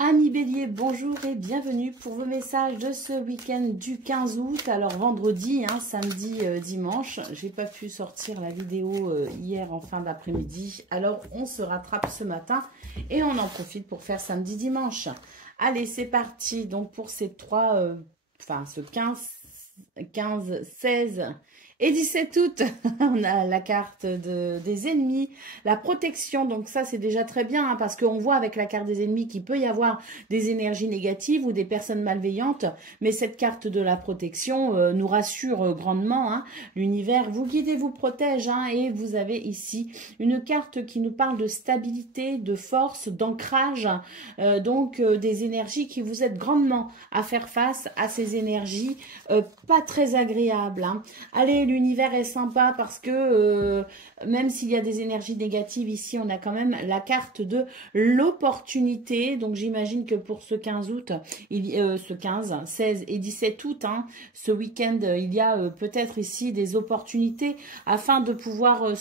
Amis Bélier, bonjour et bienvenue pour vos messages de ce week-end du 15 août. Alors vendredi, samedi, dimanche, j'ai pas pu sortir la vidéo hier en fin d'après-midi. Alors on se rattrape ce matin et on en profite pour faire samedi, dimanche. Allez, c'est parti. Donc pour ces ce 15, 16 et 17 août, on a la carte des ennemis, la protection. Donc ça, c'est déjà très bien parce qu'on voit avec la carte des ennemis qu'il peut y avoir des énergies négatives ou des personnes malveillantes. Mais cette carte de la protection nous rassure grandement. L'univers vous guide et vous protège. Et vous avez ici une carte qui nous parle de stabilité, de force, d'ancrage. Donc des énergies qui vous aident grandement à faire face à ces énergies pas très agréables. Allez, l'univers est sympa parce que même s'il y a des énergies négatives ici, on a quand même la carte de l'opportunité. Donc j'imagine que pour ce 15 août, ce 15, 16 et 17 août, ce week-end, il y a peut-être ici des opportunités afin de pouvoir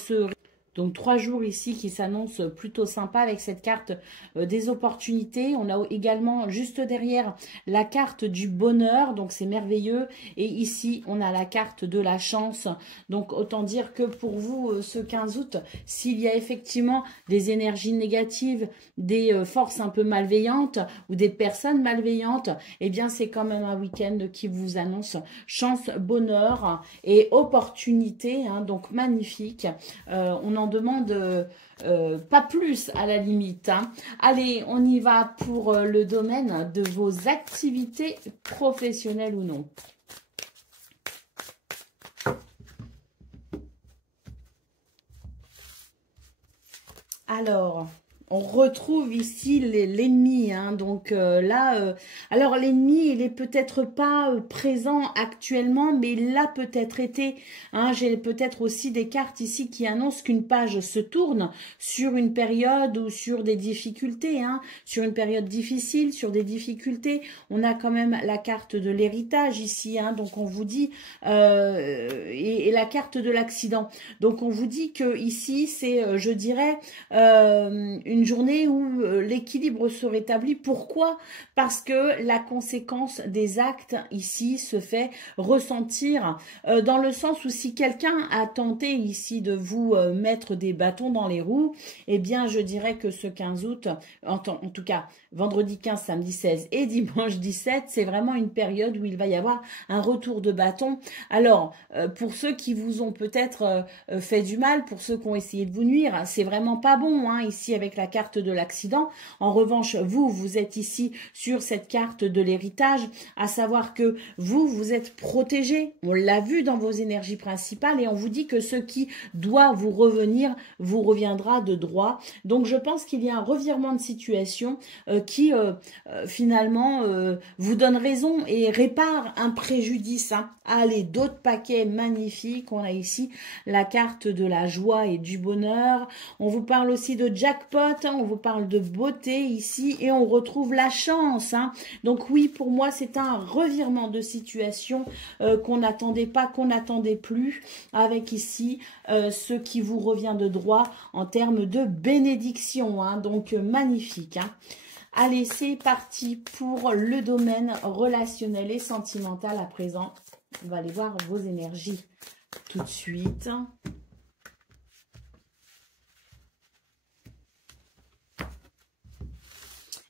Donc 3 jours ici qui s'annoncent plutôt sympa avec cette carte des opportunités. On a également juste derrière la carte du bonheur, donc c'est merveilleux. Et ici on a la carte de la chance. Donc autant dire que pour vous ce 15 août, s'il y a effectivement des énergies négatives, des forces un peu malveillantes ou des personnes malveillantes, eh bien c'est quand même un week-end qui vous annonce chance, bonheur et opportunité. Donc magnifique. On en demande pas plus à la limite. Allez, on y va pour le domaine de vos activités professionnelles ou non. Alors, on retrouve ici l'ennemi, donc alors l'ennemi, il est peut-être pas présent actuellement, mais l'a peut-être été. J'ai peut-être aussi des cartes ici qui annoncent qu'une page se tourne sur une période ou sur des difficultés, sur une période difficile, sur des difficultés. On a quand même la carte de l'héritage ici, donc on vous dit, et la carte de l'accident. Donc on vous dit que ici, c'est, je dirais, une journée où l'équilibre se rétablit. Pourquoi? Parce que la conséquence des actes ici se fait ressentir dans le sens où si quelqu'un a tenté ici de vous mettre des bâtons dans les roues, eh bien je dirais que ce 15 août, en tout cas vendredi 15, samedi 16 et dimanche 17, c'est vraiment une période où il va y avoir un retour de bâton. Alors pour ceux qui vous ont peut-être fait du mal, pour ceux qui ont essayé de vous nuire, c'est vraiment pas bon ici avec la carte de l'accident. En revanche, vous êtes ici sur cette carte de l'héritage, à savoir que vous êtes protégé. On l'a vu dans vos énergies principales et on vous dit que ce qui doit vous revenir vous reviendra de droit. Donc je pense qu'il y a un revirement de situation qui finalement vous donne raison et répare un préjudice. Allez, d'autres paquets magnifiques. On a ici la carte de la joie et du bonheur. On vous parle aussi de jackpot, on vous parle de beauté ici et on retrouve la chance. Donc oui, pour moi, c'est un revirement de situation qu'on n'attendait pas, qu'on n'attendait plus, avec ici ce qui vous revient de droit en termes de bénédiction. Donc magnifique. Allez, c'est parti pour le domaine relationnel et sentimental à présent. On va aller voir vos énergies tout de suite.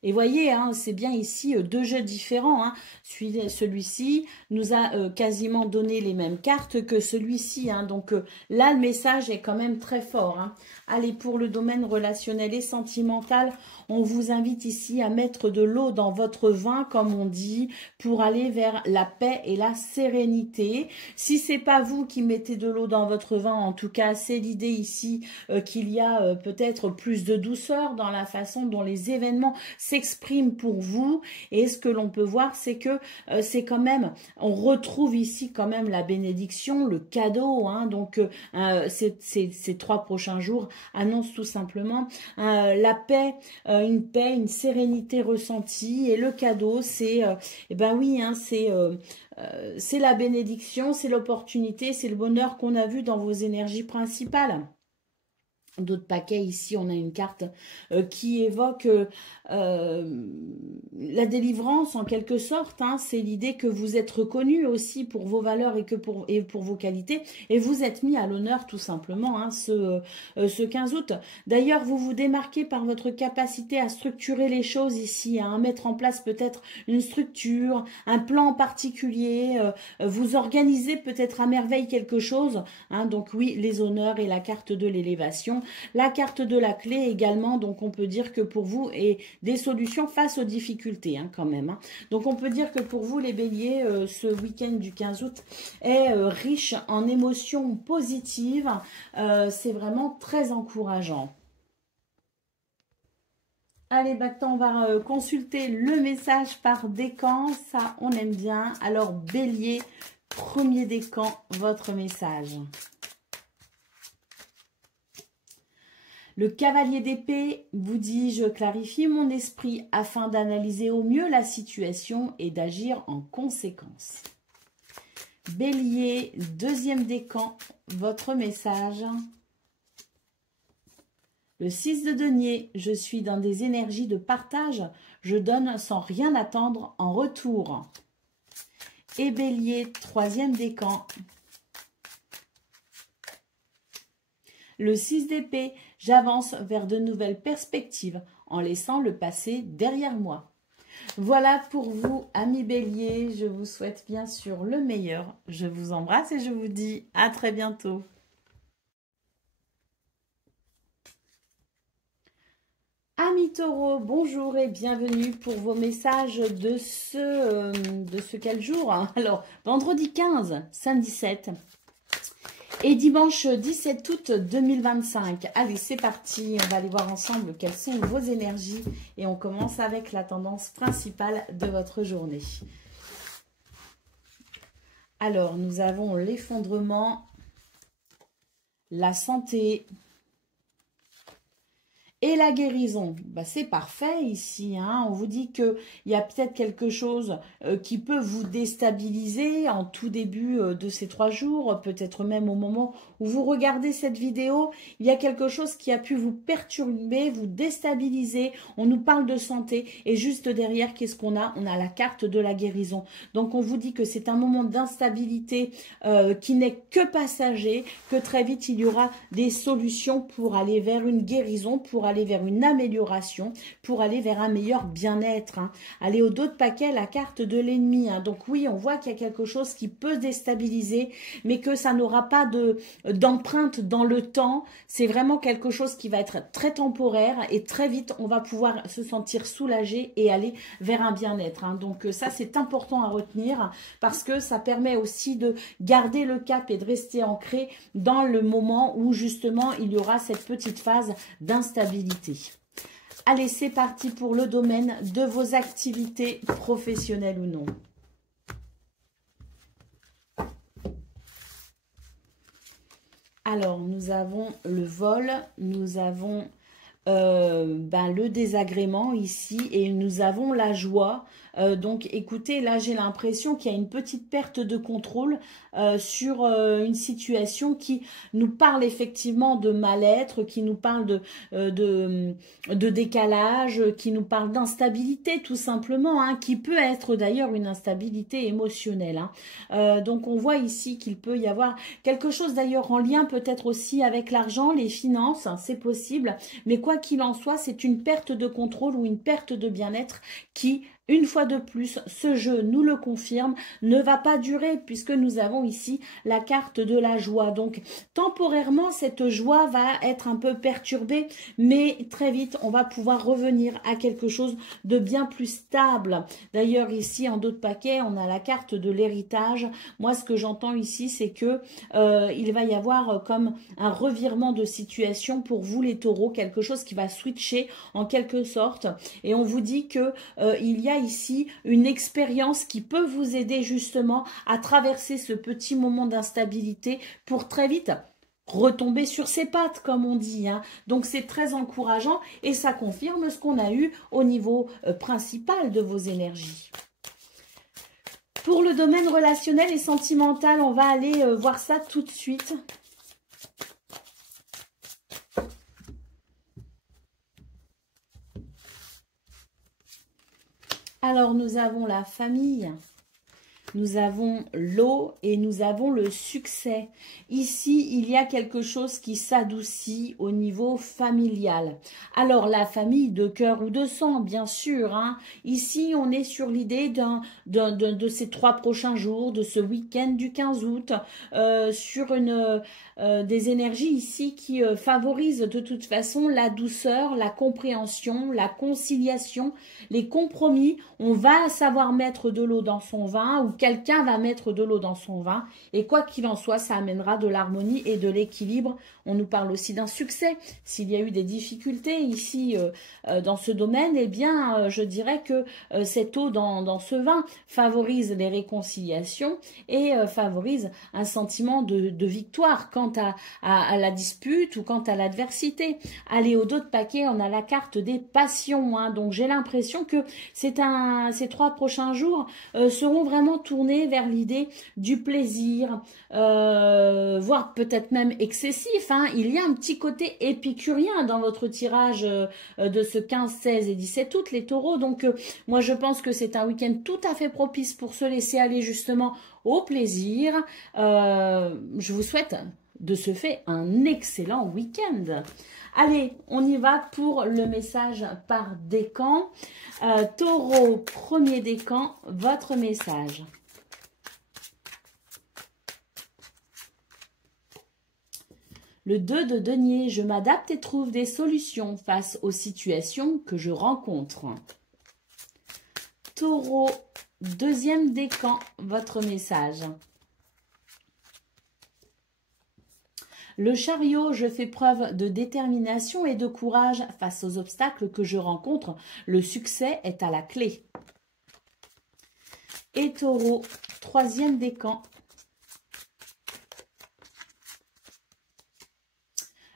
Et voyez, c'est bien ici deux jeux différents. Celui-ci nous a quasiment donné les mêmes cartes que celui-ci. Donc là, le message est quand même très fort. Allez, pour le domaine relationnel et sentimental, on vous invite ici à mettre de l'eau dans votre vin, comme on dit, pour aller vers la paix et la sérénité. Si c'est pas vous qui mettez de l'eau dans votre vin, en tout cas, c'est l'idée ici qu'il y a peut-être plus de douceur dans la façon dont les événements s'expriment pour vous. Et ce que l'on peut voir, c'est que c'est quand même, on retrouve ici quand même la bénédiction, le cadeau. Donc ces 3 prochains jours annoncent tout simplement la paix, une sérénité ressentie. Et le cadeau, c'est, c'est la bénédiction, c'est l'opportunité, c'est le bonheur qu'on a vu dans vos énergies principales. d'autres paquets. Ici, on a une carte qui évoque la délivrance en quelque sorte. Hein. C'est l'idée que vous êtes reconnu aussi pour vos valeurs et pour vos qualités. Et vous êtes mis à l'honneur tout simplement hein, ce 15 août. D'ailleurs, vous vous démarquez par votre capacité à structurer les choses ici, hein, à mettre en place peut-être une structure, un plan particulier. Vous organisez peut-être à merveille quelque chose. Hein. Donc oui, les honneurs et la carte de l'élévation. La carte de la clé également, donc on peut dire que pour vous, et des solutions face aux difficultés hein, quand même. Hein. Donc on peut dire que pour vous les béliers, ce week-end du 15 août est riche en émotions positives. C'est vraiment très encourageant. Allez, maintenant on va consulter le message par décan, ça on aime bien. Alors bélier, premier décan, votre message. Le cavalier d'épée vous dit « Je clarifie mon esprit afin d'analyser au mieux la situation et d'agir en conséquence. » Bélier, deuxième décan, votre message. Le 6 de denier, je suis dans des énergies de partage, je donne sans rien attendre en retour. Et Bélier, troisième décan. Le 6 d'épée, j'avance vers de nouvelles perspectives en laissant le passé derrière moi. Voilà pour vous, amis béliers. Je vous souhaite bien sûr le meilleur. Je vous embrasse et je vous dis à très bientôt. Amis taureaux, bonjour et bienvenue pour vos messages de ce quel jour? Alors, vendredi 15, samedi 7. Et dimanche 17 août 2025. Allez, c'est parti. On va aller voir ensemble quelles sont vos énergies. Et on commence avec la tendance principale de votre journée. Alors, nous avons l'effondrement, la santé et la guérison. Bah, c'est parfait ici. Hein. On vous dit qu'il y a peut-être quelque chose qui peut vous déstabiliser en tout début de ces 3 jours, peut-être même au moment où vous regardez cette vidéo. Il y a quelque chose qui a pu vous perturber, vous déstabiliser. On nous parle de santé et juste derrière, qu'est-ce qu'on a? On a la carte de la guérison. Donc, on vous dit que c'est un moment d'instabilité qui n'est que passager, que très vite, il y aura des solutions pour aller vers une guérison, pour aller vers une amélioration, pour aller vers un meilleur bien-être. Hein. Allez, au dos de paquet, la carte de l'ennemi. Hein. Donc oui, on voit qu'il y a quelque chose qui peut déstabiliser, mais que ça n'aura pas d'empreinte dans le temps. C'est vraiment quelque chose qui va être très temporaire et très vite, on va pouvoir se sentir soulagé et aller vers un bien-être. Hein. Donc ça, c'est important à retenir parce que ça permet aussi de garder le cap et de rester ancré dans le moment où justement, il y aura cette petite phase d'instabilité. Allez, c'est parti pour le domaine de vos activités professionnelles ou non. Alors, nous avons le vol, nous avons le désagrément ici et nous avons la joie. Donc écoutez, là j'ai l'impression qu'il y a une petite perte de contrôle sur une situation qui nous parle effectivement de mal-être, qui nous parle de décalage, qui nous parle d'instabilité tout simplement, hein, qui peut être d'ailleurs une instabilité émotionnelle. Hein. Donc on voit ici qu'il peut y avoir quelque chose d'ailleurs en lien peut-être aussi avec l'argent, les finances, hein, c'est possible, mais quoi qu'il en soit, c'est une perte de contrôle ou une perte de bien-être qui, une fois de plus, ce jeu nous le confirme, ne va pas durer puisque nous avons ici la carte de la joie. Donc, temporairement, cette joie va être un peu perturbée, mais très vite, on va pouvoir revenir à quelque chose de bien plus stable. D'ailleurs, ici, en dos de paquet, on a la carte de l'héritage. Moi, ce que j'entends ici, c'est que il va y avoir comme un revirement de situation pour vous, les taureaux, quelque chose qui va switcher en quelque sorte. Et on vous dit que il y a ici une expérience qui peut vous aider justement à traverser ce petit moment d'instabilité pour très vite retomber sur ses pattes, comme on dit. Hein. Donc, c'est très encourageant et ça confirme ce qu'on a eu au niveau principal de vos énergies. Pour le domaine relationnel et sentimental, on va aller voir ça tout de suite. Alors, nous avons la famille. Nous avons l'eau et nous avons le succès. Ici, il y a quelque chose qui s'adoucit au niveau familial. Alors, la famille de cœur ou de sang, bien sûr. Hein. Ici, on est sur l'idée de ces 3 prochains jours, de ce week-end du 15 août, sur des énergies ici qui favorisent de toute façon la douceur, la compréhension, la conciliation, les compromis. On va savoir mettre de l'eau dans son vin ou quelqu'un va mettre de l'eau dans son vin et quoi qu'il en soit, ça amènera de l'harmonie et de l'équilibre. On nous parle aussi d'un succès. S'il y a eu des difficultés ici dans ce domaine, eh bien, je dirais que cette eau dans ce vin favorise les réconciliations et favorise un sentiment de victoire quant à la dispute ou quant à l'adversité. Allez, au dos de paquet, on a la carte des passions. Hein, donc, j'ai l'impression que ces 3 prochains jours seront vraiment tournés vers l'idée du plaisir, voire peut-être même excessif. Hein. Il y a un petit côté épicurien dans votre tirage de ce 15, 16 et 17 août, les taureaux. Donc, moi, je pense que c'est un week-end tout à fait propice pour se laisser aller justement au plaisir. Je vous souhaite de ce fait un excellent week-end. Allez, on y va pour le message par décan. Taureau, premier décan, votre message. Le 2 de denier, je m'adapte et trouve des solutions face aux situations que je rencontre. Taureau, deuxième décan, votre message. Le chariot, je fais preuve de détermination et de courage face aux obstacles que je rencontre. Le succès est à la clé. Et Taureau, troisième décan.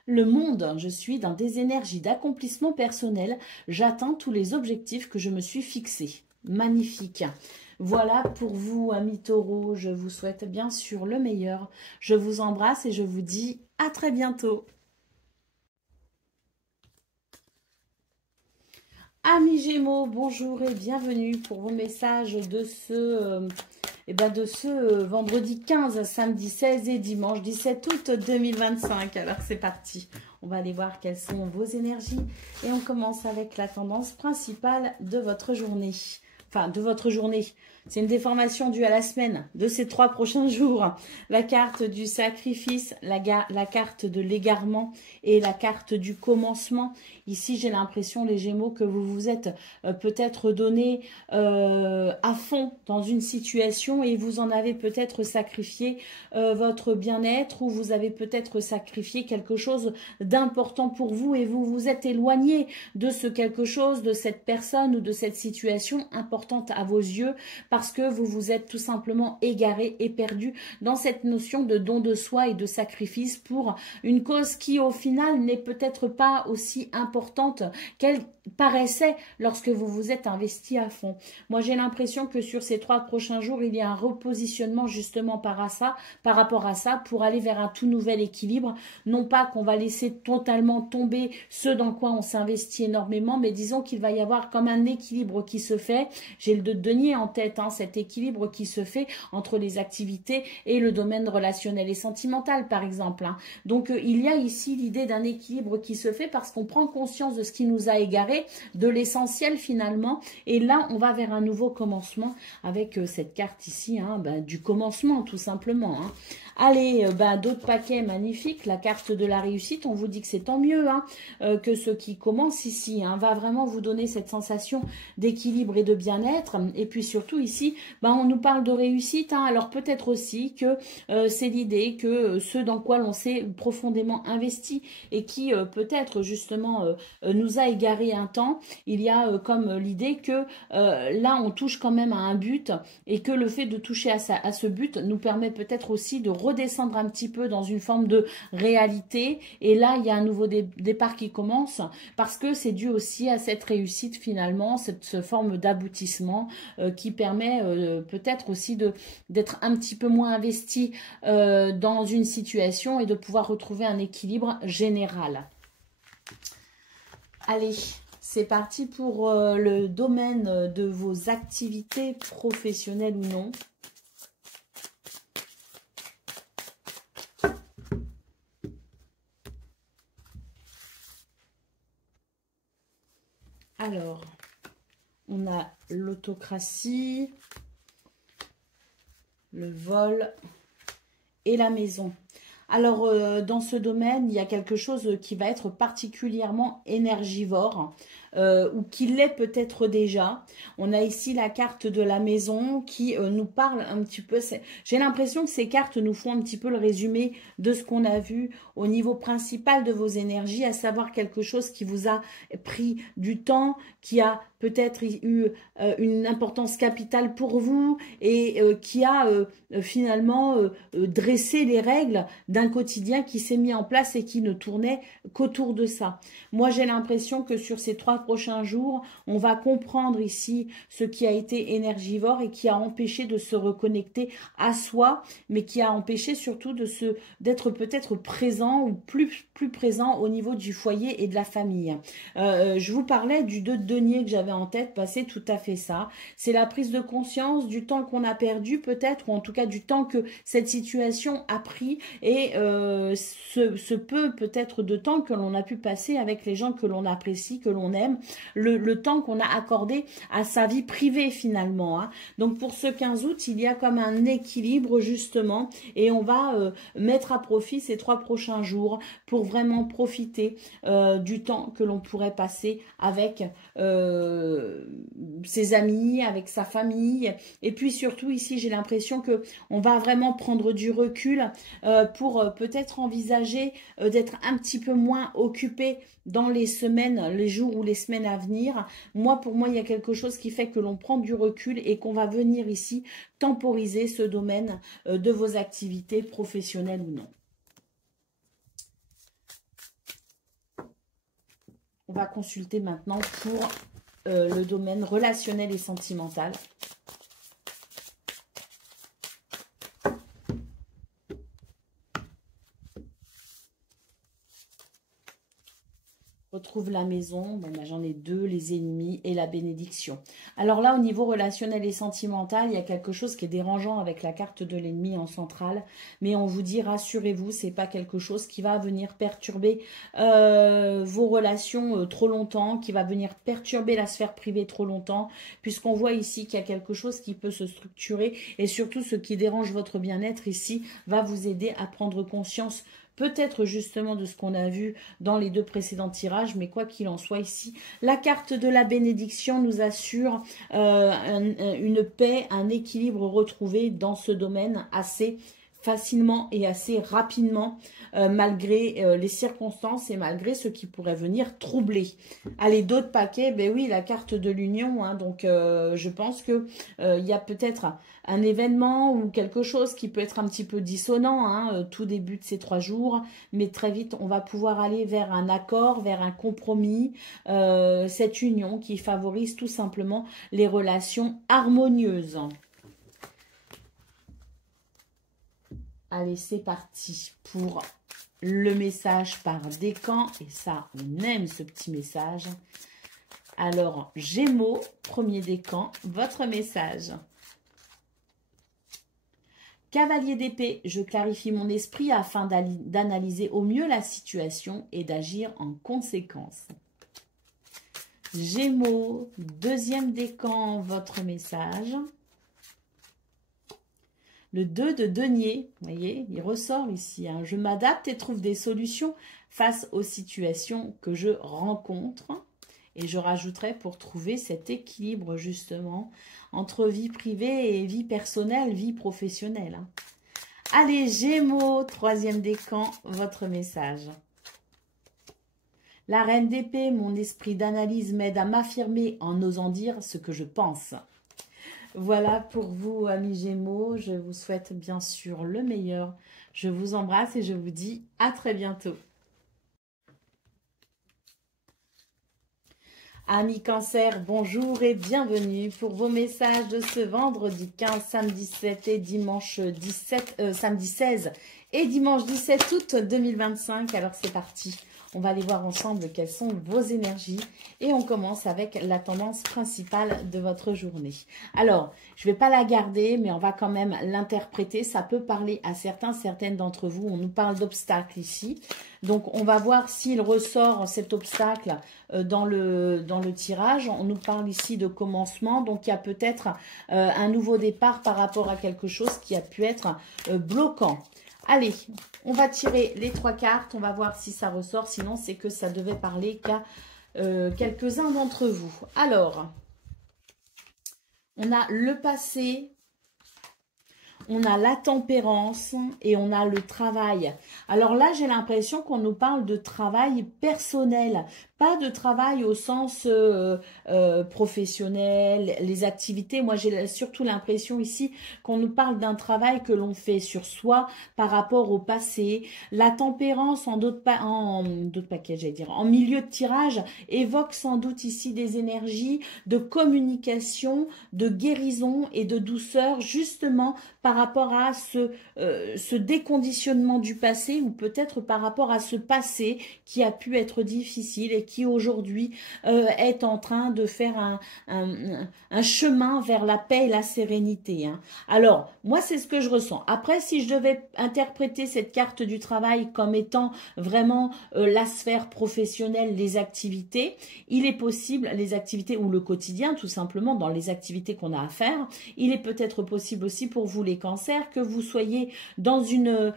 Le monde, je suis dans des énergies d'accomplissement personnel. J'atteins tous les objectifs que je me suis fixés. Magnifique. Voilà pour vous, amis taureaux. Je vous souhaite bien sûr le meilleur. Je vous embrasse et je vous dis à très bientôt. Amis Gémeaux, bonjour et bienvenue pour vos messages de ce vendredi 15, samedi 16 et dimanche 17 août 2025. Alors c'est parti, on va aller voir quelles sont vos énergies et on commence avec la tendance principale de votre journée. Enfin, de votre journée. C'est une déformation due à la semaine de ces 3 prochains jours. La carte du sacrifice, la carte de l'égarement et la carte du commencement. Ici, j'ai l'impression, les Gémeaux, que vous vous êtes peut-être donné à fond dans une situation et vous en avez peut-être sacrifié votre bien-être ou vous avez peut-être sacrifié quelque chose d'important pour vous et vous vous êtes éloigné de ce quelque chose, de cette personne ou de cette situation importante à vos yeux parce que vous vous êtes tout simplement égaré et perdu dans cette notion de don de soi et de sacrifice pour une cause qui au final n'est peut-être pas aussi importante qu'elle paraissait lorsque vous vous êtes investi à fond. Moi j'ai l'impression que sur ces 3 prochains jours il y a un repositionnement justement par rapport à ça pour aller vers un tout nouvel équilibre, non pas qu'on va laisser totalement tomber ce dans quoi on s'investit énormément, mais disons qu'il va y avoir comme un équilibre qui se fait. J'ai le 2 de denier en tête, hein, cet équilibre qui se fait entre les activités et le domaine relationnel et sentimental par exemple. Hein. Donc il y a ici l'idée d'un équilibre qui se fait parce qu'on prend conscience de ce qui nous a égaré, de l'essentiel finalement, et là on va vers un nouveau commencement avec cette carte ici, hein, du commencement tout simplement. Hein. Allez, d'autres paquets magnifiques, la carte de la réussite, on vous dit que c'est tant mieux hein, que ce qui commence ici, hein, va vraiment vous donner cette sensation d'équilibre et de bien-être, et puis surtout ici, on nous parle de réussite, hein, alors peut-être aussi que c'est l'idée que ce dans quoi l'on s'est profondément investi et qui peut-être justement nous a égaré un temps, il y a comme l'idée que là on touche quand même à un but et que le fait de toucher à ce but nous permet peut-être aussi de redescendre un petit peu dans une forme de réalité et là il y a un nouveau départ qui commence parce que c'est dû aussi à cette réussite finalement, cette forme d'aboutissement qui permet peut-être aussi d'être un petit peu moins investi dans une situation et de pouvoir retrouver un équilibre général. Allez, C'est parti pour le domaine de vos activités professionnelles ou non. Alors, on a l'autocratie, le vol et la maison. Alors, dans ce domaine, il y a quelque chose qui va être particulièrement énergivore, ou qui l'est peut-être déjà. On a ici la carte de la maison qui nous parle un petit peu. J'ai l'impression que ces cartes nous font un petit peu le résumé de ce qu'on a vu au niveau principal de vos énergies, à savoir quelque chose qui vous a pris du temps, qui a peut-être eu une importance capitale pour vous et qui a finalement dressé les règles d'un quotidien qui s'est mis en place et qui ne tournait qu'autour de ça. Moi, j'ai l'impression que sur ces 3 prochains jours, on va comprendre ici ce qui a été énergivore et qui a empêché de se reconnecter à soi, mais qui a empêché surtout d'être peut-être présent ou plus présent au niveau du foyer et de la famille. Je vous parlais du 2 de denier que j'avais en tête, bah, c'est tout à fait ça. C'est la prise de conscience du temps qu'on a perdu peut-être, ou en tout cas du temps que cette situation a pris et ce peu peut-être de temps que l'on a pu passer avec les gens que l'on apprécie, que l'on aime, le temps qu'on a accordé à sa vie privée finalement. Hein. Donc pour ce 15 août, il y a comme un équilibre justement et on va mettre à profit ces 3 prochains jours pour vraiment profiter du temps que l'on pourrait passer avec ses amis, avec sa famille. Et puis surtout ici, j'ai l'impression que on va vraiment prendre du recul pour peut-être envisager d'être un petit peu moins occupé dans les semaines, les jours ou les semaines à venir. Pour moi, il y a quelque chose qui fait que l'on prend du recul et qu'on va venir ici temporiser ce domaine de vos activités professionnelles ou non. On va consulter maintenant pour le domaine relationnel et sentimental. Retrouve la maison, bon, ben, j'en ai 2, les ennemis et la bénédiction. Alors là, au niveau relationnel et sentimental, il y a quelque chose qui est dérangeant avec la carte de l'ennemi en centrale. Mais on vous dit, rassurez-vous, c'est pas quelque chose qui va venir perturber vos relations trop longtemps, qui va venir perturber la sphère privée trop longtemps, puisqu'on voit ici qu'il y a quelque chose qui peut se structurer. Et surtout, ce qui dérange votre bien-être ici va vous aider à prendre conscience peut-être justement de ce qu'on a vu dans les 2 précédents tirages, mais quoi qu'il en soit ici, la carte de la bénédiction nous assure une paix, un équilibre retrouvé dans ce domaine assez facilement et assez rapidement, malgré les circonstances et malgré ce qui pourrait venir troubler. Allez, d'autres paquets, ben oui, la carte de l'union, hein, donc je pense que il y a peut-être un événement ou quelque chose qui peut être un petit peu dissonant, hein, tout début de ces 3 jours, mais très vite, on va pouvoir aller vers un accord, vers un compromis, cette union qui favorise tout simplement les relations harmonieuses. Allez, c'est parti pour le message par décan. Et ça, on aime ce petit message. Alors, Gémeaux, premier décan, votre message. Cavalier d'épée, je clarifie mon esprit afin d'analyser au mieux la situation et d'agir en conséquence. Gémeaux, deuxième décan, votre message. Le 2 de denier, vous voyez, il ressort ici. Hein. Je m'adapte et trouve des solutions face aux situations que je rencontre. Et je rajouterai pour trouver cet équilibre justement entre vie privée et vie personnelle, vie professionnelle. Hein. Allez, Gémeaux, troisième décan, votre message. La reine d'épée, mon esprit d'analyse m'aide à m'affirmer en osant dire ce que je pense. Voilà pour vous, amis Gémeaux. Je vous souhaite bien sûr le meilleur. Je vous embrasse et je vous dis à très bientôt. Amis Cancer, bonjour et bienvenue pour vos messages de ce vendredi 15, samedi 7 et dimanche 17, samedi 16 et dimanche 17 août 2025. Alors c'est parti. On va aller voir ensemble quelles sont vos énergies. Et on commence avec la tendance principale de votre journée. Alors, je ne vais pas la garder, mais on va quand même l'interpréter. Ça peut parler à certaines d'entre vous. On nous parle d'obstacles ici. Donc, on va voir s'il ressort cet obstacle dans le tirage. On nous parle ici de commencement. Donc, il y a peut-être un nouveau départ par rapport à quelque chose qui a pu être bloquant. Allez, on va tirer les 3 cartes. On va voir si ça ressort. Sinon, c'est que ça devait parler qu'à quelques-uns d'entre vous. Alors, on a le passé. On a la tempérance et on a le travail. Alors là, j'ai l'impression qu'on nous parle de travail personnel, pas de travail au sens professionnel, les activités. Moi, j'ai surtout l'impression ici qu'on nous parle d'un travail que l'on fait sur soi par rapport au passé. La tempérance en paquets, j'allais dire, en milieu de tirage, évoque sans doute ici des énergies de communication, de guérison et de douceur, justement par rapport à ce déconditionnement du passé ou peut-être par rapport à ce passé qui a pu être difficile et qui aujourd'hui est en train de faire un chemin vers la paix et la sérénité. Hein. Alors, moi, c'est ce que je ressens. Après, si je devais interpréter cette carte du travail comme étant vraiment la sphère professionnelle, les activités, il est possible, les activités ou le quotidien, tout simplement, dans les activités qu'on a à faire, il est peut-être possible aussi pour vous les cancers que vous soyez dans une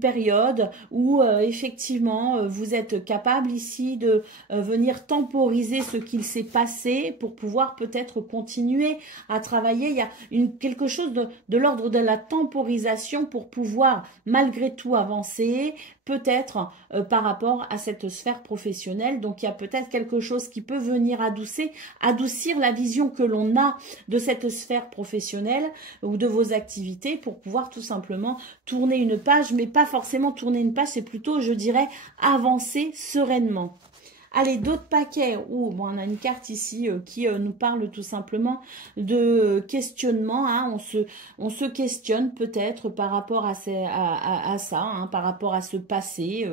période où effectivement vous êtes capable ici de venir temporiser ce qu'il s'est passé pour pouvoir peut-être continuer à travailler. Il y a quelque chose de l'ordre de la temporisation pour pouvoir malgré tout avancer, peut-être par rapport à cette sphère professionnelle. Donc il y a peut-être quelque chose qui peut venir adoucir la vision que l'on a de cette sphère professionnelle ou de vos activités pour pouvoir tout simplement tourner une page, mais pas forcément tourner une page, c'est plutôt, je dirais, avancer sereinement. Allez, d'autres paquets. Oh, bon, on a une carte ici qui nous parle tout simplement de questionnement. Hein. On se questionne peut-être par rapport à ça, hein, par rapport à ce passé,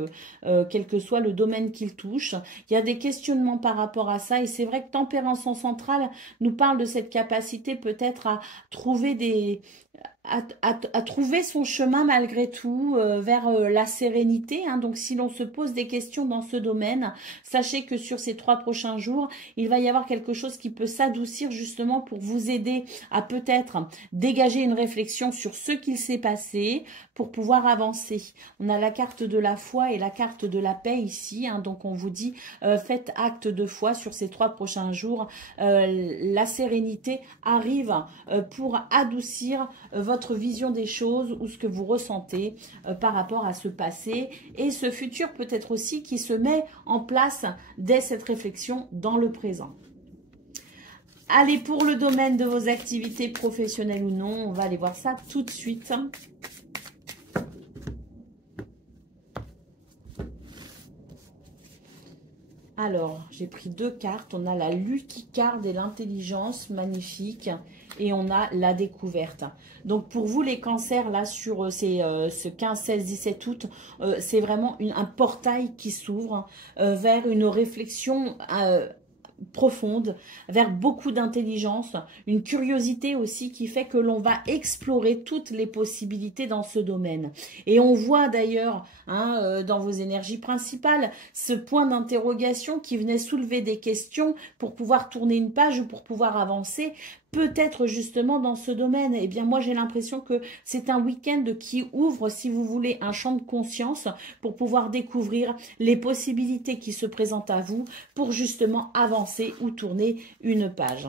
quel que soit le domaine qu'il touche. Il y a des questionnements par rapport à ça. Et c'est vrai que Tempérance en centrale nous parle de cette capacité peut-être à trouver à trouver son chemin malgré tout vers la sérénité. Hein. Donc, si l'on se pose des questions dans ce domaine, sachez que sur ces 3 prochains jours, il va y avoir quelque chose qui peut s'adoucir justement pour vous aider à peut-être dégager une réflexion sur ce qu'il s'est passé pour pouvoir avancer. On a la carte de la foi et la carte de la paix ici. Hein. Donc, on vous dit, faites acte de foi sur ces 3 prochains jours. La sérénité arrive pour adoucir votre vision des choses ou ce que vous ressentez par rapport à ce passé et ce futur peut-être aussi qui se met en place dès cette réflexion dans le présent. Allez, pour le domaine de vos activités professionnelles ou non, on va aller voir ça tout de suite. Alors, j'ai pris 2 cartes. On a la Lucky Card et l'intelligence, magnifique. Et on a la découverte. Donc, pour vous, les cancers, là, sur ce 15, 16, 17 août, c'est vraiment un portail qui s'ouvre vers une réflexion profonde, vers beaucoup d'intelligence, une curiosité aussi qui fait que l'on va explorer toutes les possibilités dans ce domaine. Et on voit d'ailleurs dans vos énergies principales ce point d'interrogation qui venait soulever des questions pour pouvoir tourner une page ou pour pouvoir avancer. Peut-être justement dans ce domaine, eh bien moi j'ai l'impression que c'est un week-end qui ouvre, si vous voulez, un champ de conscience pour pouvoir découvrir les possibilités qui se présentent à vous pour justement avancer ou tourner une page.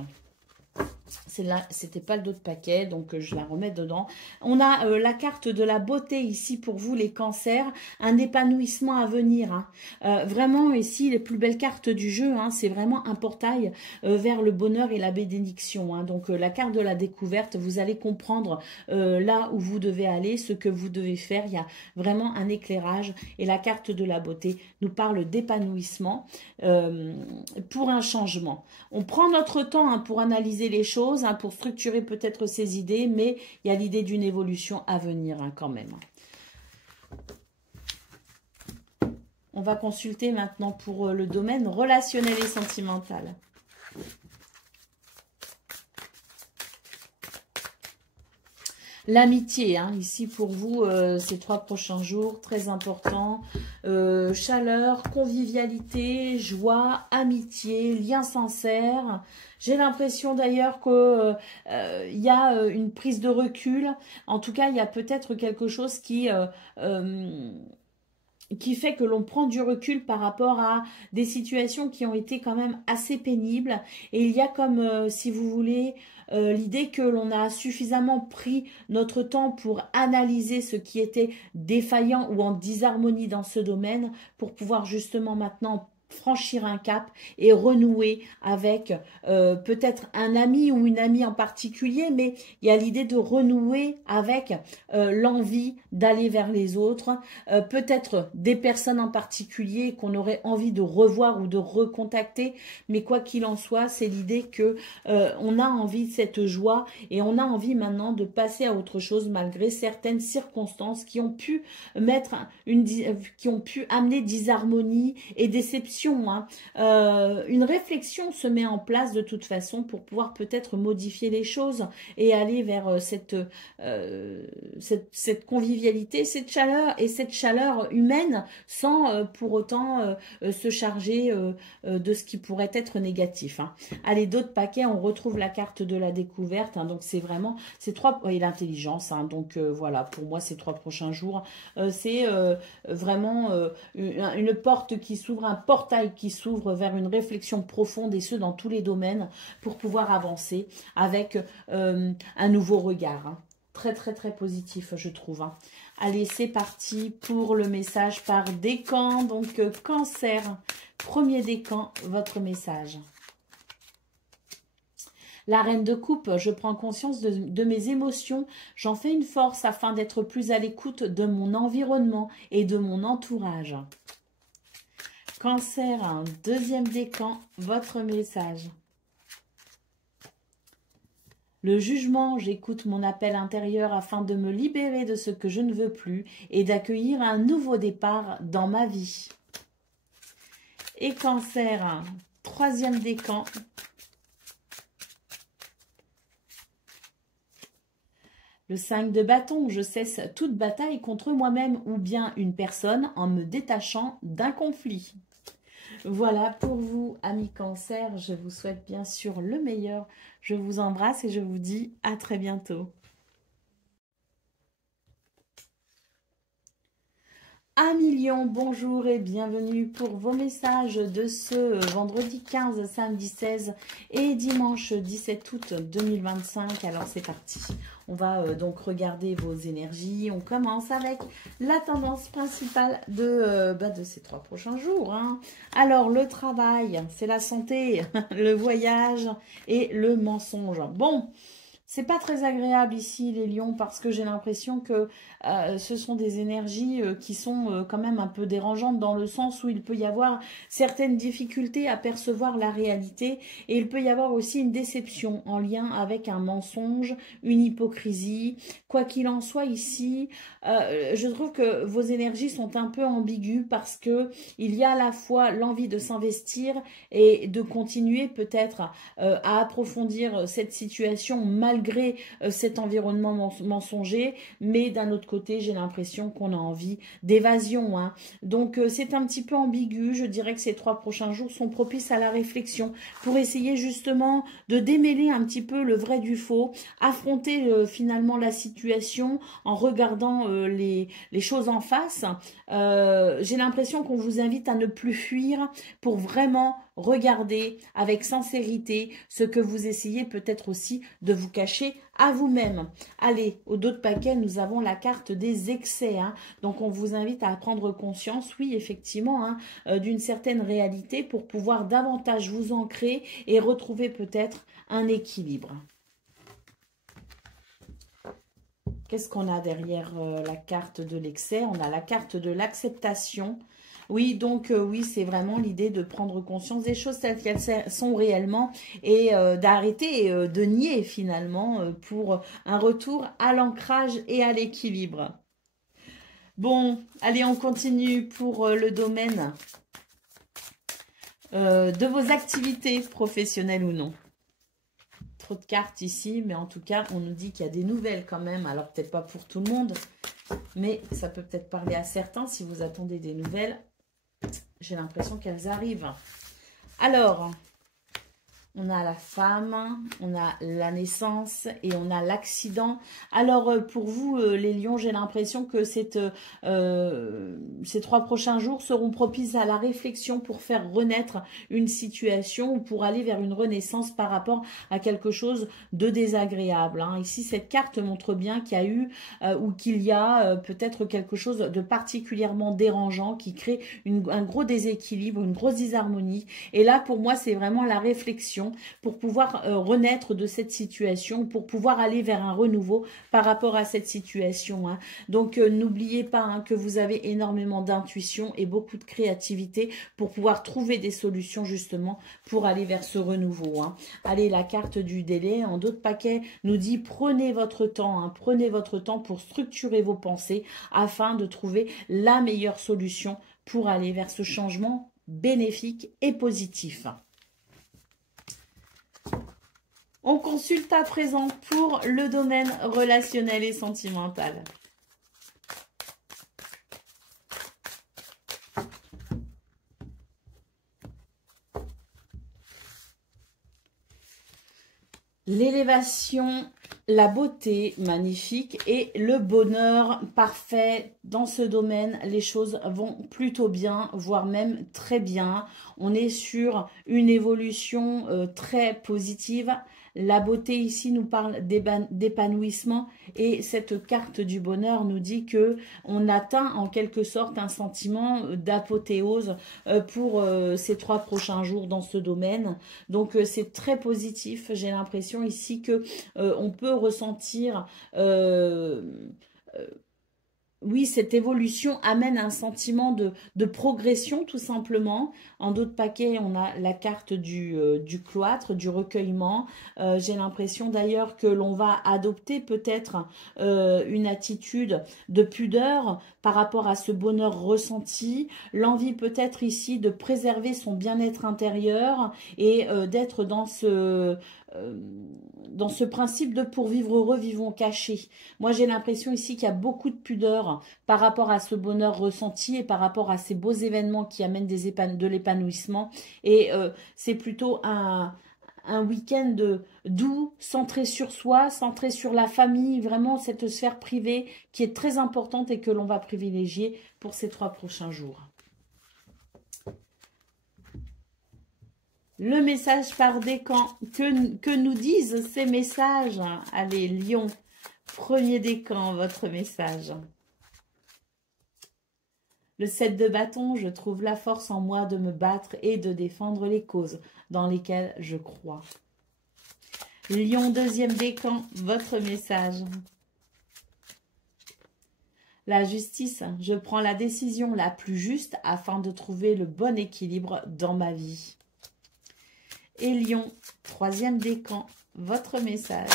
Celle-là, c'était pas le dos de paquet, donc je la remets dedans. On a la carte de la beauté ici pour vous, les cancers, un épanouissement à venir. Hein. Vraiment, ici, les plus belles cartes du jeu, hein, c'est vraiment un portail vers le bonheur et la bénédiction. Hein. Donc, la carte de la découverte, vous allez comprendre là où vous devez aller, ce que vous devez faire. Il y a vraiment un éclairage. Et la carte de la beauté nous parle d'épanouissement pour un changement. On prend notre temps pour analyser les choses, pour structurer peut-être ses idées, mais il y a l'idée d'une évolution à venir quand même. On va consulter maintenant pour le domaine relationnel et sentimental. L'amitié, hein, ici pour vous, ces 3 prochains jours, très important. Chaleur, convivialité, joie, amitié, lien sincère. J'ai l'impression d'ailleurs que y a une prise de recul. En tout cas, il y a peut-être quelque chose qui fait que l'on prend du recul par rapport à des situations qui ont été quand même assez pénibles. Et il y a comme, si vous voulez, l'idée que l'on a suffisamment pris notre temps pour analyser ce qui était défaillant ou en disharmonie dans ce domaine pour pouvoir justement maintenant franchir un cap et renouer avec peut-être un ami ou une amie en particulier, mais il y a l'idée de renouer avec l'envie d'aller vers les autres, peut-être des personnes en particulier qu'on aurait envie de revoir ou de recontacter, mais quoi qu'il en soit, c'est l'idée que on a envie de cette joie et on a envie maintenant de passer à autre chose malgré certaines circonstances qui ont pu qui ont pu amener disharmonie et déception. Hein. Une réflexion se met en place de toute façon pour pouvoir peut-être modifier les choses et aller vers cette convivialité, cette chaleur humaine sans pour autant se charger de ce qui pourrait être négatif. Hein. Allez, d'autres paquets, on retrouve la carte de la découverte. Hein, donc c'est vraiment ces 3 et l'intelligence. Hein, donc voilà, pour moi ces 3 prochains jours, c'est vraiment une porte qui s'ouvre, un portail qui s'ouvre vers une réflexion profonde et ce dans tous les domaines pour pouvoir avancer avec un nouveau regard. Hein. Très très très positif je trouve. Hein. Allez, c'est parti pour le message par décan. Donc Cancer, premier décan, votre message. La reine de coupe, je prends conscience de mes émotions, j'en fais une force afin d'être plus à l'écoute de mon environnement et de mon entourage. Cancer, deuxième décan, votre message. Le jugement, j'écoute mon appel intérieur afin de me libérer de ce que je ne veux plus et d'accueillir un nouveau départ dans ma vie. Et Cancer, troisième décan. Le 5 de bâton, je cesse toute bataille contre moi-même ou bien une personne en me détachant d'un conflit. Voilà pour vous, amis Cancer. Je vous souhaite bien sûr le meilleur. Je vous embrasse et je vous dis à très bientôt. Amis Lion, bonjour et bienvenue pour vos messages de ce vendredi 15, samedi 16 et dimanche 17 août 2025. Alors c'est parti. On va donc regarder vos énergies. On commence avec la tendance principale de ces 3 prochains jours. Hein. Alors, le travail, c'est la santé, le voyage et le mensonge. Bon, c'est pas très agréable ici, les lions, parce que j'ai l'impression que ce sont des énergies qui sont quand même un peu dérangeantes dans le sens où il peut y avoir certaines difficultés à percevoir la réalité et il peut y avoir aussi une déception en lien avec un mensonge, une hypocrisie. Quoi qu'il en soit ici, je trouve que vos énergies sont un peu ambiguës parce que il y a à la fois l'envie de s'investir et de continuer peut-être à approfondir cette situation malgré cet environnement mensonger, mais d'un autre côté, j'ai l'impression qu'on a envie d'évasion. Hein. Donc, c'est un petit peu ambigu. Je dirais que ces 3 prochains jours sont propices à la réflexion pour essayer justement de démêler un petit peu le vrai du faux, affronter finalement la situation en regardant les choses en face. J'ai l'impression qu'on vous invite à ne plus fuir pour vraiment regarder avec sincérité ce que vous essayez peut-être aussi de vous cacher à vous-même. Allez, au dos de paquet, nous avons la carte des excès. Hein. Donc, on vous invite à prendre conscience, oui, effectivement, hein, d'une certaine réalité pour pouvoir davantage vous ancrer et retrouver peut-être un équilibre. Qu'est-ce qu'on a derrière la carte de l'excès? On a la carte de l'acceptation. Oui, donc oui, c'est vraiment l'idée de prendre conscience des choses telles qu'elles sont réellement et d'arrêter de nier finalement pour un retour à l'ancrage et à l'équilibre. Bon, allez, on continue pour le domaine de vos activités professionnelles ou non. Trop de cartes ici, mais en tout cas, on nous dit qu'il y a des nouvelles quand même. Alors, peut-être pas pour tout le monde, mais ça peut peut-être parler à certains. Si vous attendez des nouvelles, j'ai l'impression qu'elles arrivent. Alors, on a la femme, on a la naissance et on a l'accident. Alors, pour vous, les lions, j'ai l'impression que ces 3 prochains jours seront propices à la réflexion pour faire renaître une situation ou pour aller vers une renaissance par rapport à quelque chose de désagréable. Hein. Ici, cette carte montre bien qu'il y a eu ou qu'il y a peut-être quelque chose de particulièrement dérangeant qui crée un gros déséquilibre, une grosse disharmonie. Et là, pour moi, c'est vraiment la réflexion pour pouvoir renaître de cette situation, pour pouvoir aller vers un renouveau par rapport à cette situation. Hein. Donc, n'oubliez pas hein, que vous avez énormément d'intuition et beaucoup de créativité pour pouvoir trouver des solutions justement pour aller vers ce renouveau. Hein. Allez, la carte du délai, en d'autres paquets, nous dit prenez votre temps, hein, prenez votre temps pour structurer vos pensées afin de trouver la meilleure solution pour aller vers ce changement bénéfique et positif. On consulte à présent pour le domaine relationnel et sentimental. L'élévation, la beauté magnifique et le bonheur parfait dans ce domaine. Les choses vont plutôt bien, voire même très bien. On est sur une évolution très positive. La beauté ici nous parle d'épanouissement et cette carte du bonheur nous dit que on atteint en quelque sorte un sentiment d'apothéose pour ces 3 prochains jours dans ce domaine. Donc c'est très positif. J'ai l'impression ici que on peut ressentir oui, cette évolution amène un sentiment de progression tout simplement. En d'autres paquets, on a la carte du cloître, du recueillement. J'ai l'impression d'ailleurs que l'on va adopter peut-être une attitude de pudeur par rapport à ce bonheur ressenti. L'envie peut-être ici de préserver son bien-être intérieur et d'être dans ce principe de pour vivre heureux, vivons cachés. Moi, j'ai l'impression ici qu'il y a beaucoup de pudeur par rapport à ce bonheur ressenti et par rapport à ces beaux événements qui amènent de l'épanouissement. Et c'est plutôt un week-end doux, centré sur soi, centré sur la famille, vraiment cette sphère privée qui est très importante et que l'on va privilégier pour ces 3 prochains jours. Le message par décan, que nous disent ces messages? Allez, Lion, premier décan, votre message. Le 7 de bâton, je trouve la force en moi de me battre et de défendre les causes dans lesquelles je crois. Lion, deuxième décan, votre message. La justice, je prends la décision la plus juste afin de trouver le bon équilibre dans ma vie. Et Lion, troisième décan, votre message.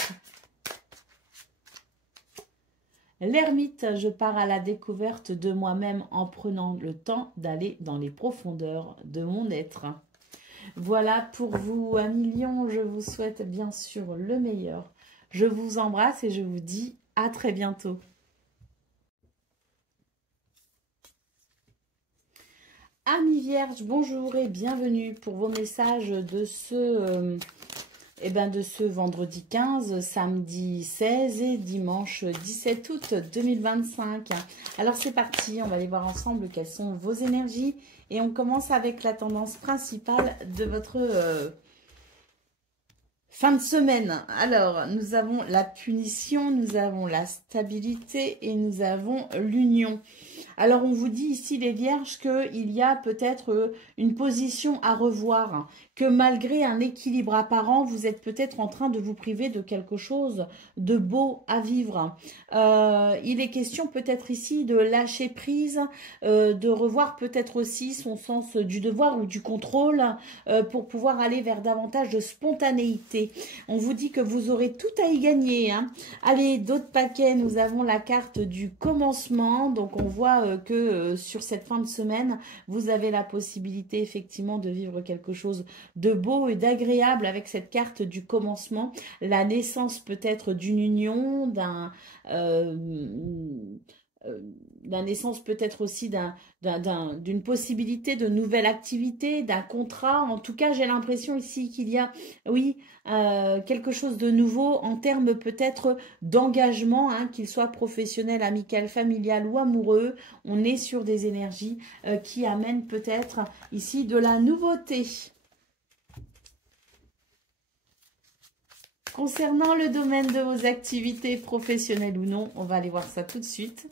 L'ermite, je pars à la découverte de moi-même en prenant le temps d'aller dans les profondeurs de mon être. Voilà pour vous, amis Lion, je vous souhaite bien sûr le meilleur. Je vous embrasse et je vous dis à très bientôt. Amis Vierges, bonjour et bienvenue pour vos messages de ce vendredi 15, samedi 16 et dimanche 17 août 2025. Alors c'est parti, on va aller voir ensemble quelles sont vos énergies et on commence avec la tendance principale de votre fin de semaine. Alors nous avons la punition, nous avons la stabilité et nous avons l'union. Alors, on vous dit ici, les vierges, qu'il y a peut-être une position à revoir, que malgré un équilibre apparent, vous êtes peut-être en train de vous priver de quelque chose de beau à vivre. Il est question peut-être ici de lâcher prise, de revoir peut-être aussi son sens du devoir ou du contrôle pour pouvoir aller vers davantage de spontanéité. On vous dit que vous aurez tout à y gagner, hein. Allez, d'autres paquets, nous avons la carte du commencement. Donc, on voit que sur cette fin de semaine, vous avez la possibilité effectivement de vivre quelque chose de beau et d'agréable avec cette carte du commencement. La naissance peut-être d'une union, la naissance peut-être aussi d'une possibilité de nouvelle activité, d'un contrat. En tout cas, j'ai l'impression ici qu'il y a, oui, quelque chose de nouveau en termes peut-être d'engagement, hein, qu'il soit professionnel, amical, familial ou amoureux. On est sur des énergies qui amènent peut-être ici de la nouveauté. Concernant le domaine de vos activités professionnelles ou non, on va aller voir ça tout de suite.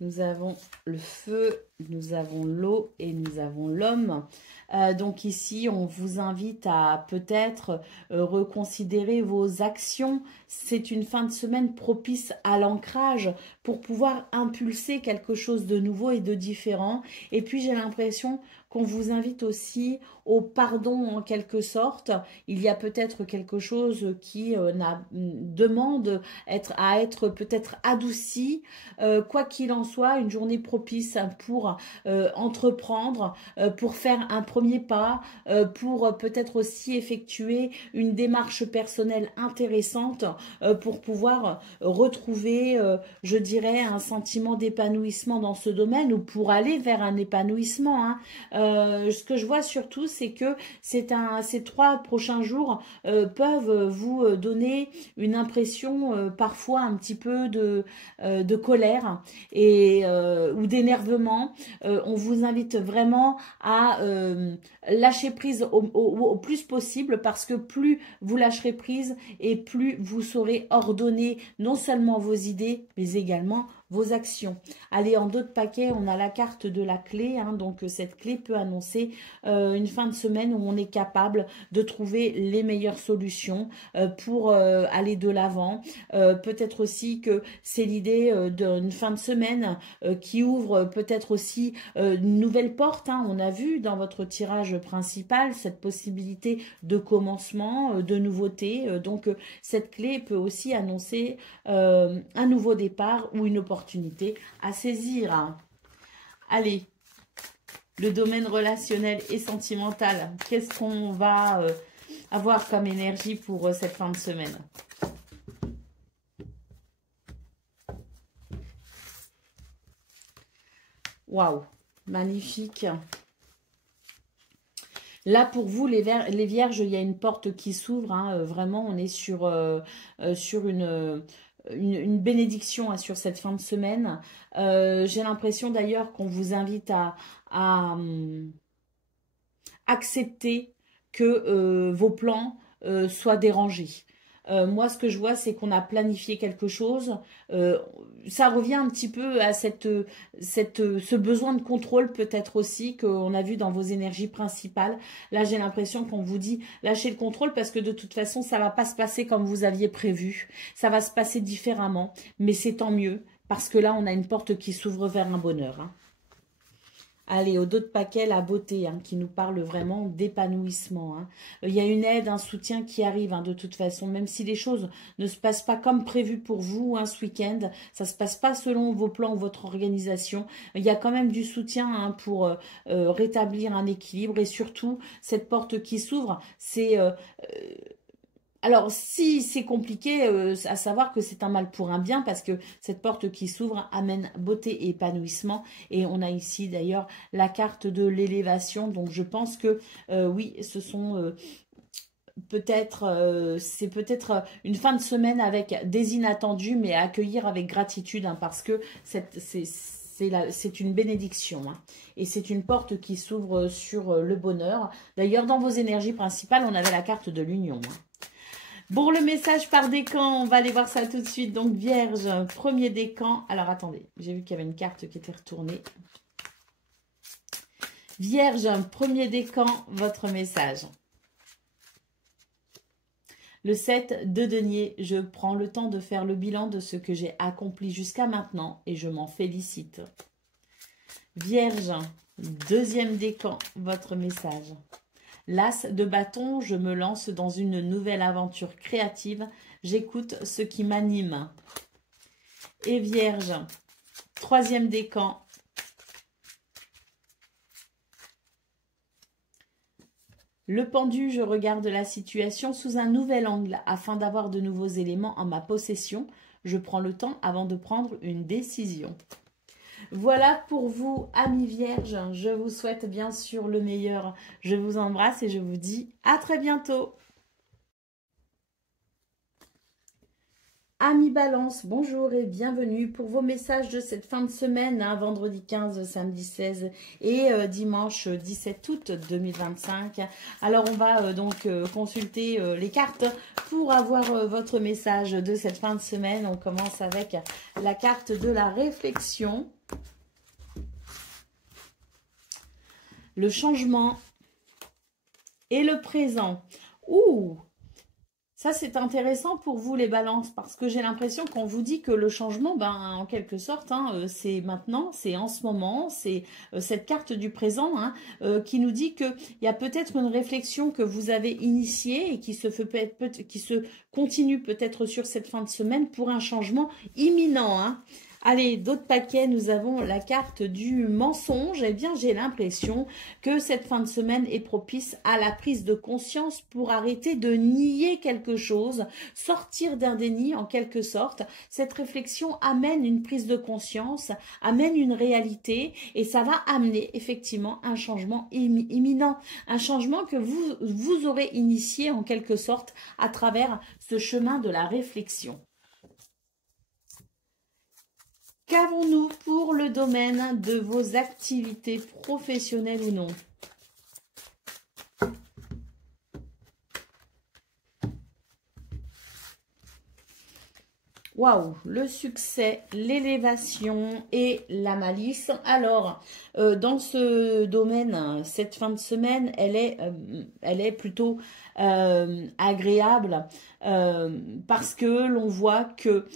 Nous avons le feu, nous avons l'eau et nous avons l'homme. Donc ici, on vous invite à peut-être reconsidérer vos actions. C'est une fin de semaine propice à l'ancrage pour pouvoir impulser quelque chose de nouveau et de différent. Et puis, j'ai l'impression qu'on vous invite aussi au pardon en quelque sorte. Il y a peut-être quelque chose qui demande à être peut-être adouci. Quoi qu'il en soit, une journée propice pour entreprendre, pour faire un premier pas, pour peut-être aussi effectuer une démarche personnelle intéressante pour pouvoir retrouver, je dirais, un sentiment d'épanouissement dans ce domaine ou pour aller vers un épanouissement, hein. Ce que je vois surtout, c'est que ces 3 prochains jours peuvent vous donner une impression parfois un petit peu de colère ou d'énervement. On vous invite vraiment à lâcher prise au plus possible parce que plus vous lâcherez prise et plus vous saurez ordonner non seulement vos idées mais également vos actions. Allez, en d'autres paquets, on a la carte de la clé, hein, donc cette clé peut annoncer une fin de semaine où on est capable de trouver les meilleures solutions pour aller de l'avant. Peut-être aussi que c'est l'idée d'une fin de semaine qui ouvre peut-être aussi une nouvelle porte, hein. On a vu dans votre tirage principal cette possibilité de commencement, de nouveauté. Donc, cette clé peut aussi annoncer un nouveau départ ou une opportunité à saisir. Allez, le domaine relationnel et sentimental. Qu'est-ce qu'on va avoir comme énergie pour cette fin de semaine? Waouh, magnifique. Là, pour vous, les vierges, il y a une porte qui s'ouvre, hein, vraiment, on est sur une bénédiction, hein, sur cette fin de semaine. J'ai l'impression d'ailleurs qu'on vous invite à accepter que vos plans soient dérangés. Moi, ce que je vois, c'est qu'on a planifié quelque chose. Ça revient un petit peu à ce besoin de contrôle peut-être aussi qu'on a vu dans vos énergies principales. Là, j'ai l'impression qu'on vous dit lâchez le contrôle parce que de toute façon, ça va pas se passer comme vous aviez prévu. Ça va se passer différemment, mais c'est tant mieux parce que là, on a une porte qui s'ouvre vers un bonheur, hein. Allez, au dos de paquet, la beauté, hein, qui nous parle vraiment d'épanouissement, hein. Il y a une aide, un soutien qui arrive, hein, de toute façon, même si les choses ne se passent pas comme prévu pour vous, hein, ce week-end, ça ne se passe pas selon vos plans ou votre organisation. Il y a quand même du soutien, hein, pour rétablir un équilibre et surtout, cette porte qui s'ouvre, c'est... alors, si c'est compliqué, à savoir que c'est un mal pour un bien, parce que cette porte qui s'ouvre amène beauté et épanouissement. Et on a ici d'ailleurs la carte de l'élévation. Donc, je pense que oui, ce sont... c'est peut-être une fin de semaine avec des inattendus, mais à accueillir avec gratitude, hein, parce que c'est une bénédiction. Hein. Et c'est une porte qui s'ouvre sur le bonheur. D'ailleurs, dans vos énergies principales, on avait la carte de l'union. Hein. Bon, le message par décan, on va aller voir ça tout de suite. Donc, Vierge, premier décan. Alors, attendez, j'ai vu qu'il y avait une carte qui était retournée. Vierge, premier décan, votre message. Le 7 de denier, je prends le temps de faire le bilan de ce que j'ai accompli jusqu'à maintenant et je m'en félicite. Vierge, deuxième décan, votre message. L'as de bâton, je me lance dans une nouvelle aventure créative. J'écoute ce qui m'anime. Et Vierge, troisième décan. Le pendu, je regarde la situation sous un nouvel angle afin d'avoir de nouveaux éléments en ma possession. Je prends le temps avant de prendre une décision. Voilà pour vous, amis vierges. Je vous souhaite bien sûr le meilleur. Je vous embrasse et je vous dis à très bientôt. Amis Balance, bonjour et bienvenue pour vos messages de cette fin de semaine, hein, vendredi 15, samedi 16 et dimanche 17 août 2025. Alors on va donc consulter les cartes pour avoir votre message de cette fin de semaine. On commence avec la carte de la réflexion, le changement et le présent. Ouh! Ça, c'est intéressant pour vous, les balances, parce que j'ai l'impression qu'on vous dit que le changement, ben, en quelque sorte, hein, c'est maintenant, c'est en ce moment, c'est cette carte du présent hein, qui nous dit qu'il y a peut-être une réflexion que vous avez initiée et qui se continue peut-être sur cette fin de semaine pour un changement imminent. Hein. Allez, d'autres paquets, nous avons la carte du mensonge. Eh bien, j'ai l'impression que cette fin de semaine est propice à la prise de conscience pour arrêter de nier quelque chose, sortir d'un déni en quelque sorte. Cette réflexion amène une prise de conscience, amène une réalité et ça va amener effectivement un changement imminent. Un changement que vous aurez initié en quelque sorte à travers ce chemin de la réflexion. Qu'avons-nous pour le domaine de vos activités professionnelles ou non? Waouh, le succès, l'élévation et la malice. Alors, dans ce domaine, cette fin de semaine, elle est plutôt agréable parce que l'on voit que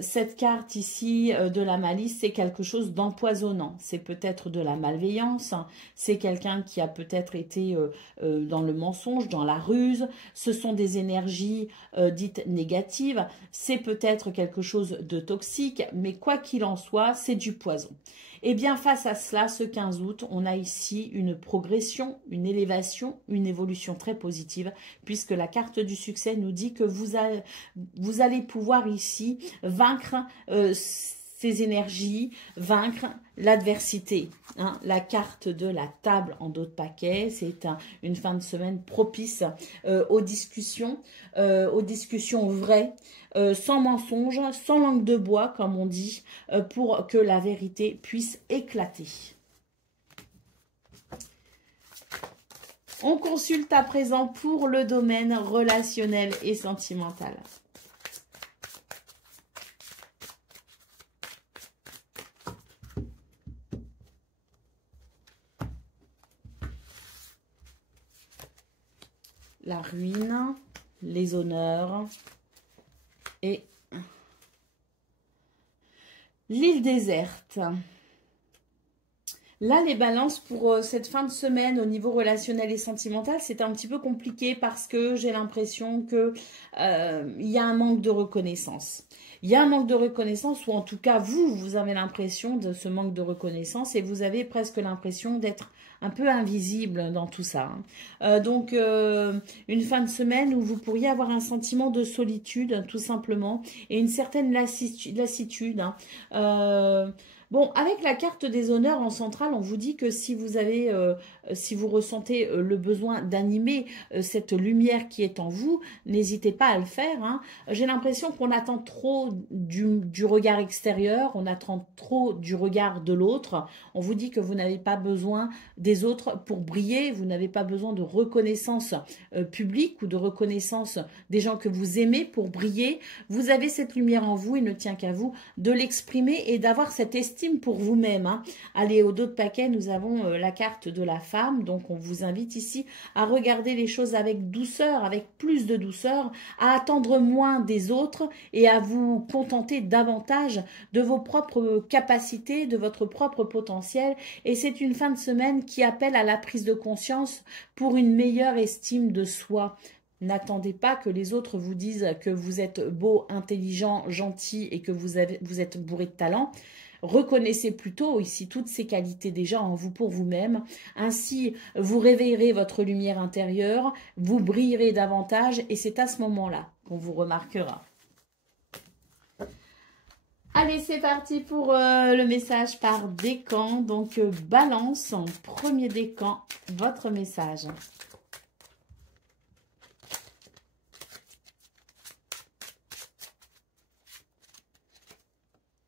cette carte ici de la malice, c'est quelque chose d'empoisonnant. C'est peut-être de la malveillance, c'est quelqu'un qui a peut-être été dans le mensonge, dans la ruse. Ce sont des énergies dites négatives. C'est peut-être quelque chose de toxique, mais quoi qu'il en soit, c'est du poison. Et bien face à cela, ce 15 août, on a ici une progression, une élévation, une évolution très positive, puisque la carte du succès nous dit que vous allez pouvoir ici vaincre ces énergies, vaincre l'adversité. Hein. La carte de la table en d'autres paquets, c'est une fin de semaine propice aux discussions vraies, sans mensonge, sans langue de bois, comme on dit, pour que la vérité puisse éclater. On consulte à présent pour le domaine relationnel et sentimental. La ruine, les honneurs et l'île déserte. Là, les balances pour cette fin de semaine au niveau relationnel et sentimental, c'est un petit peu compliqué parce que j'ai l'impression que il y a un manque de reconnaissance. Il y a un manque de reconnaissance ou en tout cas, vous avez l'impression de ce manque de reconnaissance et vous avez presque l'impression d'être un peu invisible dans tout ça. Donc, une fin de semaine où vous pourriez avoir un sentiment de solitude, tout simplement, et une certaine lassitude. Hein. Bon, avec la carte des honneurs en centrale, on vous dit que si vous avez, si vous ressentez le besoin d'animer cette lumière qui est en vous, n'hésitez pas à le faire. Hein. J'ai l'impression qu'on attend trop du regard extérieur, on attend trop du regard de l'autre. On vous dit que vous n'avez pas besoin des autres pour briller, vous n'avez pas besoin de reconnaissance publique ou de reconnaissance des gens que vous aimez pour briller. Vous avez cette lumière en vous, il ne tient qu'à vous de l'exprimer et d'avoir cette estime pour vous-même. Hein. Allez, au dos de paquet, nous avons la carte de la femme. Donc, on vous invite ici à regarder les choses avec douceur, avec plus de douceur, à attendre moins des autres et à vous contenter davantage de vos propres capacités, de votre propre potentiel. Et c'est une fin de semaine qui appelle à la prise de conscience pour une meilleure estime de soi. N'attendez pas que les autres vous disent que vous êtes beau, intelligent, gentil et que vous êtes bourré de talent. Reconnaissez plutôt ici toutes ces qualités déjà en vous pour vous-même. Ainsi, vous réveillerez votre lumière intérieure, vous brillerez davantage et c'est à ce moment-là qu'on vous remarquera. Allez, c'est parti pour le message par décan. Donc, balance en premier décan, votre message.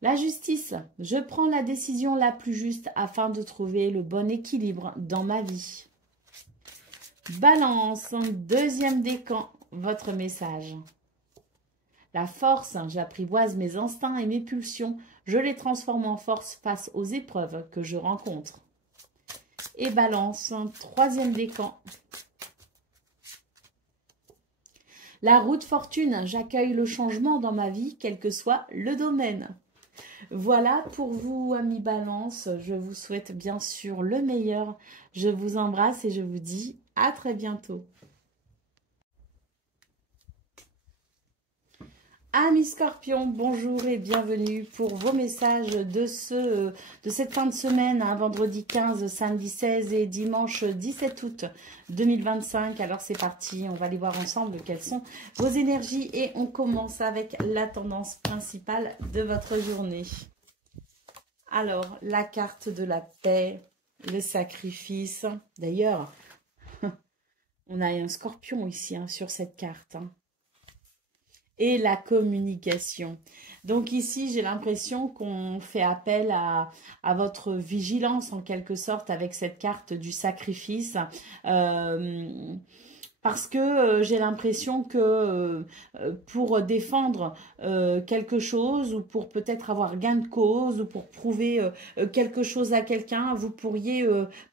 La justice, je prends la décision la plus juste afin de trouver le bon équilibre dans ma vie. Balance, deuxième décan, votre message. La force, j'apprivoise mes instincts et mes pulsions, je les transforme en force face aux épreuves que je rencontre. Et balance, troisième décan. La route fortune, j'accueille le changement dans ma vie, quel que soit le domaine. Voilà pour vous, amis Balance. Je vous souhaite bien sûr le meilleur. Je vous embrasse et je vous dis à très bientôt. Amis Scorpions, bonjour et bienvenue pour vos messages de cette fin de semaine, hein, vendredi 15, samedi 16 et dimanche 17 août 2025. Alors c'est parti, on va aller voir ensemble quelles sont vos énergies et on commence avec la tendance principale de votre journée. Alors, la carte de la paix, le sacrifice. D'ailleurs, on a un scorpion ici hein, sur cette carte. Hein. Et la communication. Donc ici, j'ai l'impression qu'on fait appel à votre vigilance en quelque sorte avec cette carte du sacrifice. Parce que j'ai l'impression que pour défendre quelque chose ou pour peut-être avoir gain de cause ou pour prouver quelque chose à quelqu'un, vous pourriez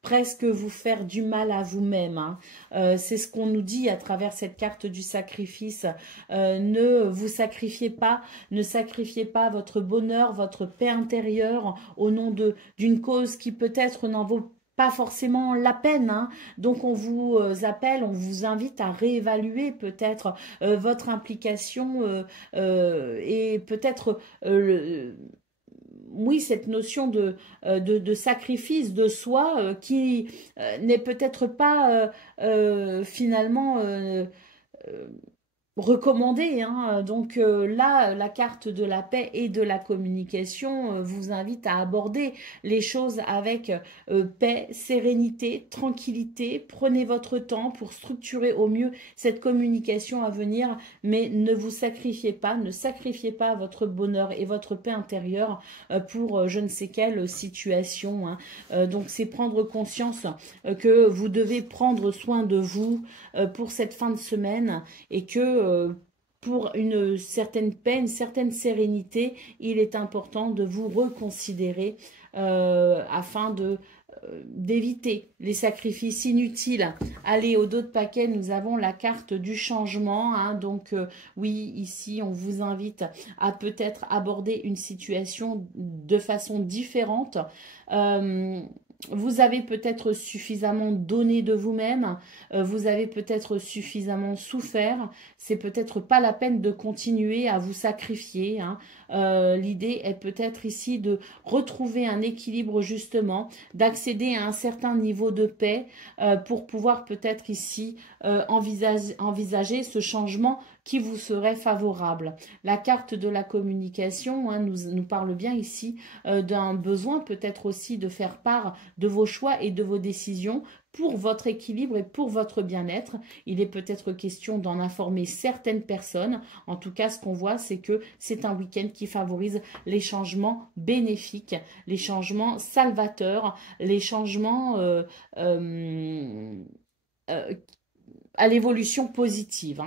presque vous faire du mal à vous-même. Hein. C'est ce qu'on nous dit à travers cette carte du sacrifice. Ne vous sacrifiez pas, ne sacrifiez pas votre bonheur, votre paix intérieure au nom d'une cause qui peut-être n'en vaut pas forcément la peine. Hein. Donc on vous appelle, on vous invite à réévaluer peut-être votre implication et peut-être oui, cette notion de sacrifice de soi qui n'est peut-être pas finalement recommandé. Hein. Donc là, la carte de la paix et de la communication vous invite à aborder les choses avec paix, sérénité, tranquillité. Prenez votre temps pour structurer au mieux cette communication à venir, mais ne vous sacrifiez pas, ne sacrifiez pas votre bonheur et votre paix intérieure pour je ne sais quelle situation. Hein. Donc c'est prendre conscience que vous devez prendre soin de vous pour cette fin de semaine et que pour une certaine paix, une certaine sérénité, il est important de vous reconsidérer afin d'éviter les sacrifices inutiles. Allez, au dos de paquet, nous avons la carte du changement. Hein, donc, oui, ici, on vous invite à peut-être aborder une situation de façon différente. Vous avez peut-être suffisamment donné de vous-même, vous avez peut-être suffisamment souffert, c'est peut-être pas la peine de continuer à vous sacrifier. Hein. L'idée est peut-être ici de retrouver un équilibre justement, d'accéder à un certain niveau de paix pour pouvoir peut-être ici envisager ce changement qui vous serait favorable. La carte de la communication nous parle bien ici d'un besoin peut-être aussi de faire part de vos choix et de vos décisions pour votre équilibre et pour votre bien-être. Il est peut-être question d'en informer certaines personnes. En tout cas, ce qu'on voit, c'est que c'est un week-end qui favorise les changements bénéfiques, les changements salvateurs, les changements à l'évolution positive.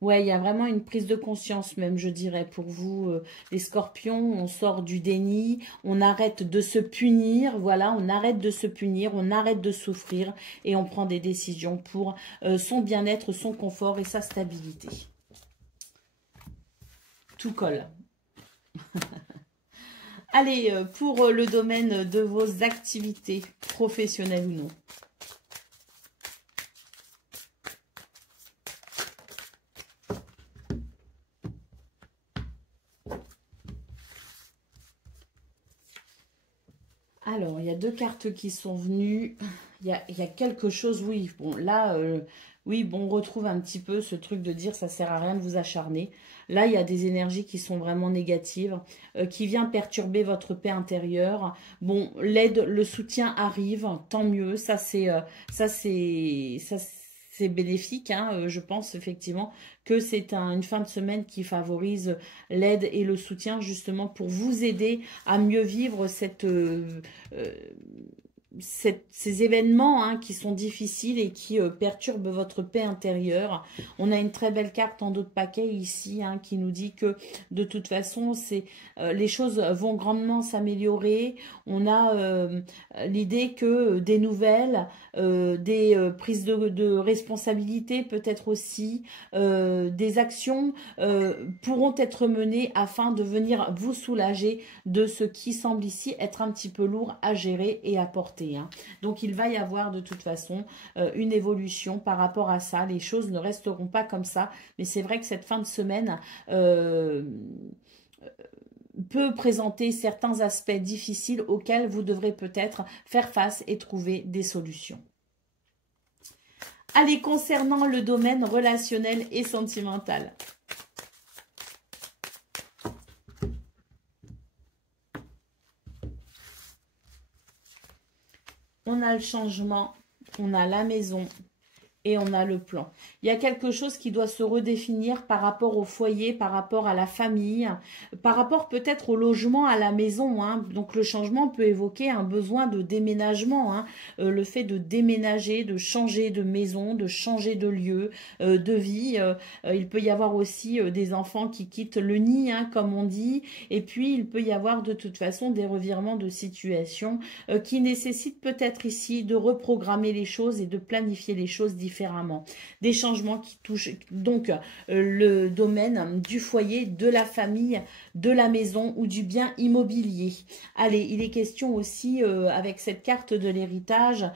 Ouais, il y a vraiment une prise de conscience même, je dirais, pour vous, les scorpions. On sort du déni, on arrête de se punir, voilà, on arrête de se punir, on arrête de souffrir et on prend des décisions pour son bien-être, son confort et sa stabilité. Tout colle. Allez, pour le domaine de vos activités, professionnelles ou non. Alors, il y a deux cartes qui sont venues. Il y a quelque chose, oui. Bon, là, oui, bon, on retrouve un petit peu ce truc de dire ça sert à rien de vous acharner. Là, il y a des énergies qui sont vraiment négatives, qui viennent perturber votre paix intérieure. Bon, l'aide, le soutien arrive, tant mieux. C'est bénéfique, je pense effectivement que c'est une fin de semaine qui favorise l'aide et le soutien justement pour vous aider à mieux vivre ces événements qui sont difficiles et qui perturbent votre paix intérieure. On a une très belle carte en dos de paquet ici qui nous dit que de toute façon les choses vont grandement s'améliorer. On a l'idée que des nouvelles, des prises de responsabilité peut-être aussi, des actions pourront être menées afin de venir vous soulager de ce qui semble ici être un petit peu lourd à gérer et à porter. Donc il va y avoir de toute façon une évolution par rapport à ça. Les choses ne resteront pas comme ça, mais c'est vrai que cette fin de semaine peut présenter certains aspects difficiles auxquels vous devrez peut-être faire face et trouver des solutions. Allez, concernant le domaine relationnel et sentimental. On a le changement, on a la maison et on a le plan. Il y a quelque chose qui doit se redéfinir par rapport au foyer, par rapport à la famille, par rapport peut-être au logement, à la maison. Donc le changement peut évoquer un besoin de déménagement. Le fait de déménager, de changer de maison, de changer de lieu, de vie. Il peut y avoir aussi des enfants qui quittent le nid, comme on dit. Et puis il peut y avoir de toute façon des revirements de situation qui nécessitent peut-être ici de reprogrammer les choses et de planifier les choses différemment. Des changements qui touchent donc le domaine du foyer, de la famille, de la maison ou du bien immobilier. Allez, il est question aussi avec cette carte de l'héritage.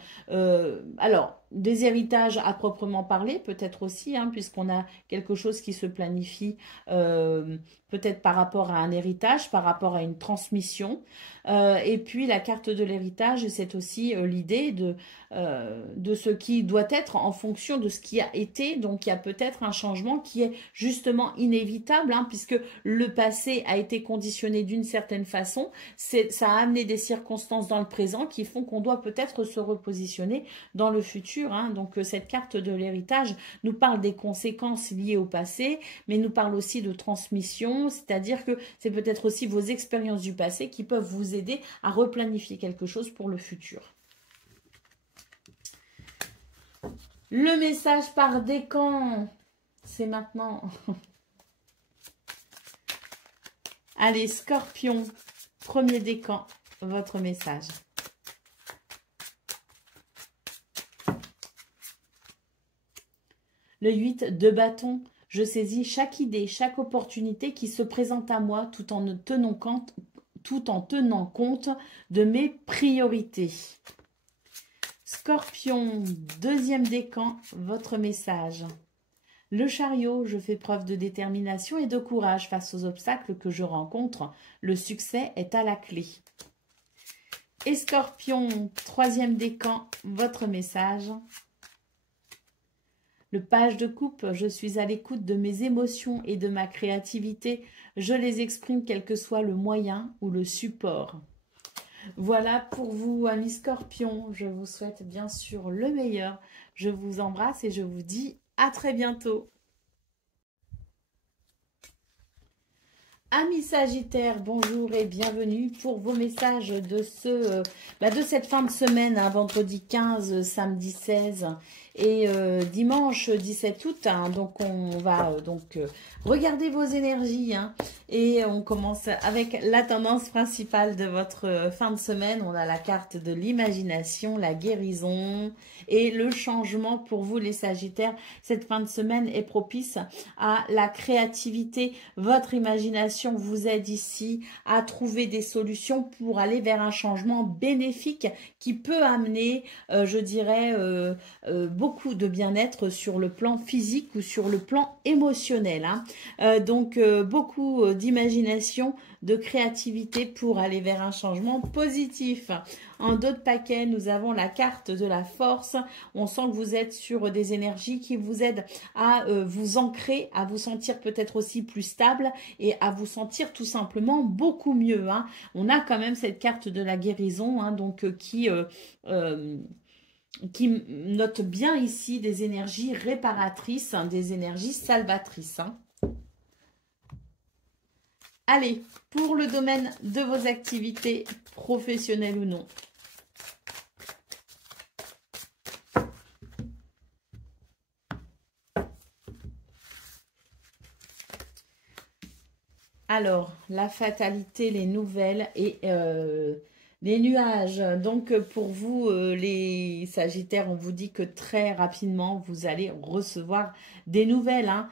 Alors, des héritages à proprement parler, peut-être aussi, puisqu'on a quelque chose qui se planifie peut-être par rapport à un héritage, par rapport à une transmission. Et puis la carte de l'héritage, c'est aussi l'idée de ce qui doit être en fonction de ce qui a été. Donc il y a peut-être un changement qui est justement inévitable, puisque le passé a été conditionné d'une certaine façon. Ça a amené des circonstances dans le présent qui font qu'on doit peut-être se repositionner dans le futur. Donc cette carte de l'héritage nous parle des conséquences liées au passé, mais nous parle aussi de transmission, c'est-à-dire que c'est peut-être aussi vos expériences du passé qui peuvent vous aider à replanifier quelque chose pour le futur. Le message par décan, c'est maintenant. Allez, Scorpion, premier décan, votre message. Le 8 de bâton, je saisis chaque idée, chaque opportunité qui se présente à moi tout en tenant compte de mes priorités. Scorpion, deuxième décan, votre message. Le chariot, je fais preuve de détermination et de courage face aux obstacles que je rencontre. Le succès est à la clé. Et Scorpion, troisième décan, votre message. Le page de coupe, je suis à l'écoute de mes émotions et de ma créativité. Je les exprime quel que soit le moyen ou le support. Voilà pour vous, amis Scorpions. Je vous souhaite bien sûr le meilleur. Je vous embrasse et je vous dis à très bientôt. Amis Sagittaires, bonjour et bienvenue pour vos messages de de cette fin de semaine, hein, vendredi 15, samedi 16 et dimanche 17 août. Hein. Donc on va regarder vos énergies, hein, et on commence avec la tendance principale de votre fin de semaine. On a la carte de l'imagination, la guérison et le changement pour vous les Sagittaires. Cette fin de semaine est propice à la créativité. Votre imagination vous aide ici à trouver des solutions pour aller vers un changement bénéfique qui peut amener, je dirais, beaucoup de bien-être sur le plan physique ou sur le plan émotionnel. Hein. Beaucoup d'imagination, de créativité pour aller vers un changement positif. En d'autres paquets, nous avons la carte de la force. On sent que vous êtes sur des énergies qui vous aident à vous ancrer, à vous sentir peut-être aussi plus stable et à vous sentir tout simplement beaucoup mieux. Hein. On a quand même cette carte de la guérison, hein, qui note bien ici des énergies réparatrices, hein, des énergies salvatrices. Hein. Allez, pour le domaine de vos activités professionnelles ou non. Alors, la fatalité, les nouvelles et les nuages. Donc, pour vous, les Sagittaires, on vous dit que très rapidement, vous allez recevoir des nouvelles. Hein.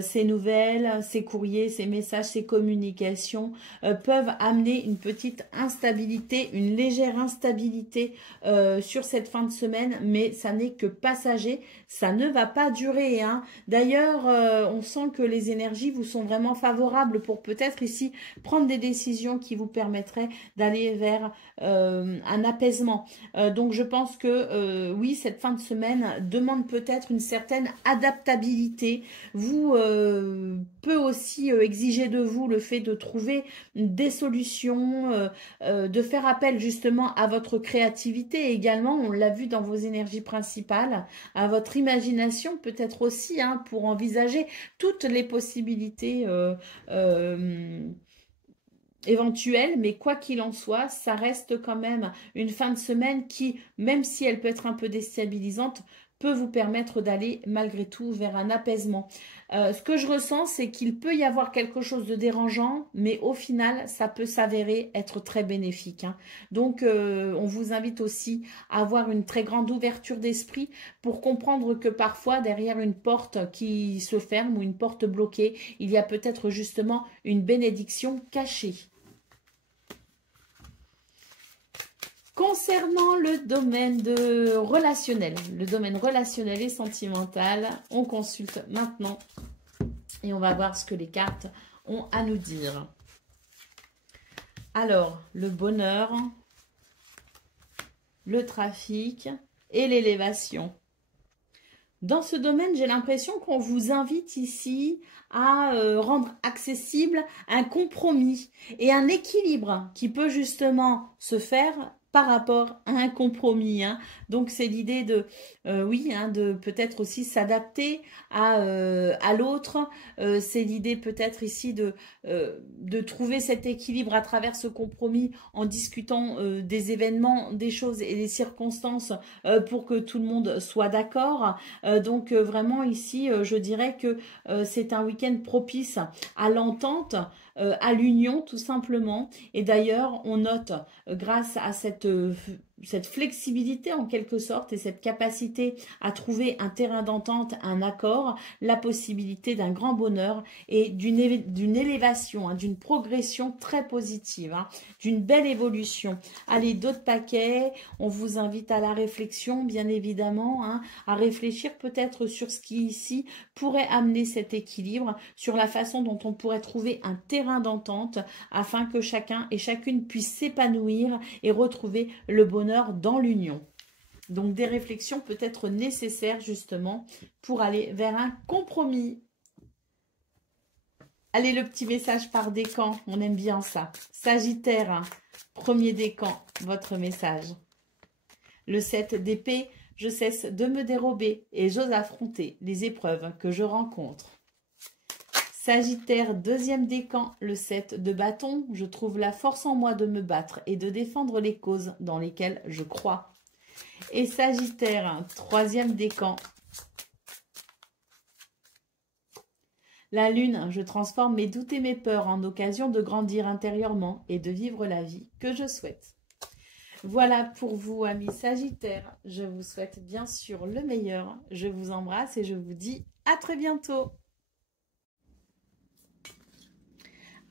Ces nouvelles, ces courriers, ces messages, ces communications peuvent amener une petite instabilité, une légère instabilité sur cette fin de semaine, mais ça n'est que passager, ça ne va pas durer. Hein. D'ailleurs, on sent que les énergies vous sont vraiment favorables pour peut-être ici prendre des décisions qui vous permettraient d'aller vers un apaisement. Donc je pense que oui, cette fin de semaine demande peut-être une certaine adaptabilité. Vous peut aussi exiger de vous le fait de trouver des solutions, de faire appel justement à votre créativité également. On l'a vu dans vos énergies principales, à votre imagination peut-être aussi, hein, pour envisager toutes les possibilités éventuelle, mais quoi qu'il en soit, ça reste quand même une fin de semaine qui, même si elle peut être un peu déstabilisante, peut vous permettre d'aller malgré tout vers un apaisement. Ce que je ressens, c'est qu'il peut y avoir quelque chose de dérangeant, mais au final, ça peut s'avérer être très bénéfique. Hein. Donc, on vous invite aussi à avoir une très grande ouverture d'esprit pour comprendre que parfois, derrière une porte qui se ferme ou une porte bloquée, il y a peut-être justement une bénédiction cachée. Concernant le domaine relationnel et sentimental, on consulte maintenant et on va voir ce que les cartes ont à nous dire. Alors, le bonheur, le trafic et l'élévation. Dans ce domaine, j'ai l'impression qu'on vous invite ici à rendre accessible un compromis et un équilibre qui peut justement se faire par rapport à un compromis. Hein. Donc, c'est l'idée de, oui, hein, de peut-être aussi s'adapter à l'autre. C'est l'idée peut-être ici de trouver cet équilibre à travers ce compromis en discutant des événements, des choses et des circonstances pour que tout le monde soit d'accord. Vraiment ici, je dirais que c'est un week-end propice à l'entente, à l'union tout simplement. Et d'ailleurs, on note grâce à cette flexibilité en quelque sorte et cette capacité à trouver un terrain d'entente, un accord, la possibilité d'un grand bonheur et d'une élévation, hein, d'une progression très positive, hein, d'une belle évolution. Allez, d'autres paquets, on vous invite à la réflexion bien évidemment, hein, à réfléchir peut-être sur ce qui ici pourrait amener cet équilibre, sur la façon dont on pourrait trouver un terrain d'entente afin que chacun et chacune puisse s'épanouir et retrouver le bonheur dans l'union. Donc des réflexions peut-être nécessaires justement pour aller vers un compromis. Allez, le petit message par décan, on aime bien ça. Sagittaire, hein, premier décan, votre message. Le 7 d'épée, je cesse de me dérober et j'ose affronter les épreuves que je rencontre. Sagittaire, deuxième décan, le 7 de bâton, je trouve la force en moi de me battre et de défendre les causes dans lesquelles je crois. Et Sagittaire, troisième décan, la lune, je transforme mes doutes et mes peurs en occasion de grandir intérieurement et de vivre la vie que je souhaite. Voilà pour vous, amis Sagittaires. Je vous souhaite bien sûr le meilleur. Je vous embrasse et je vous dis à très bientôt.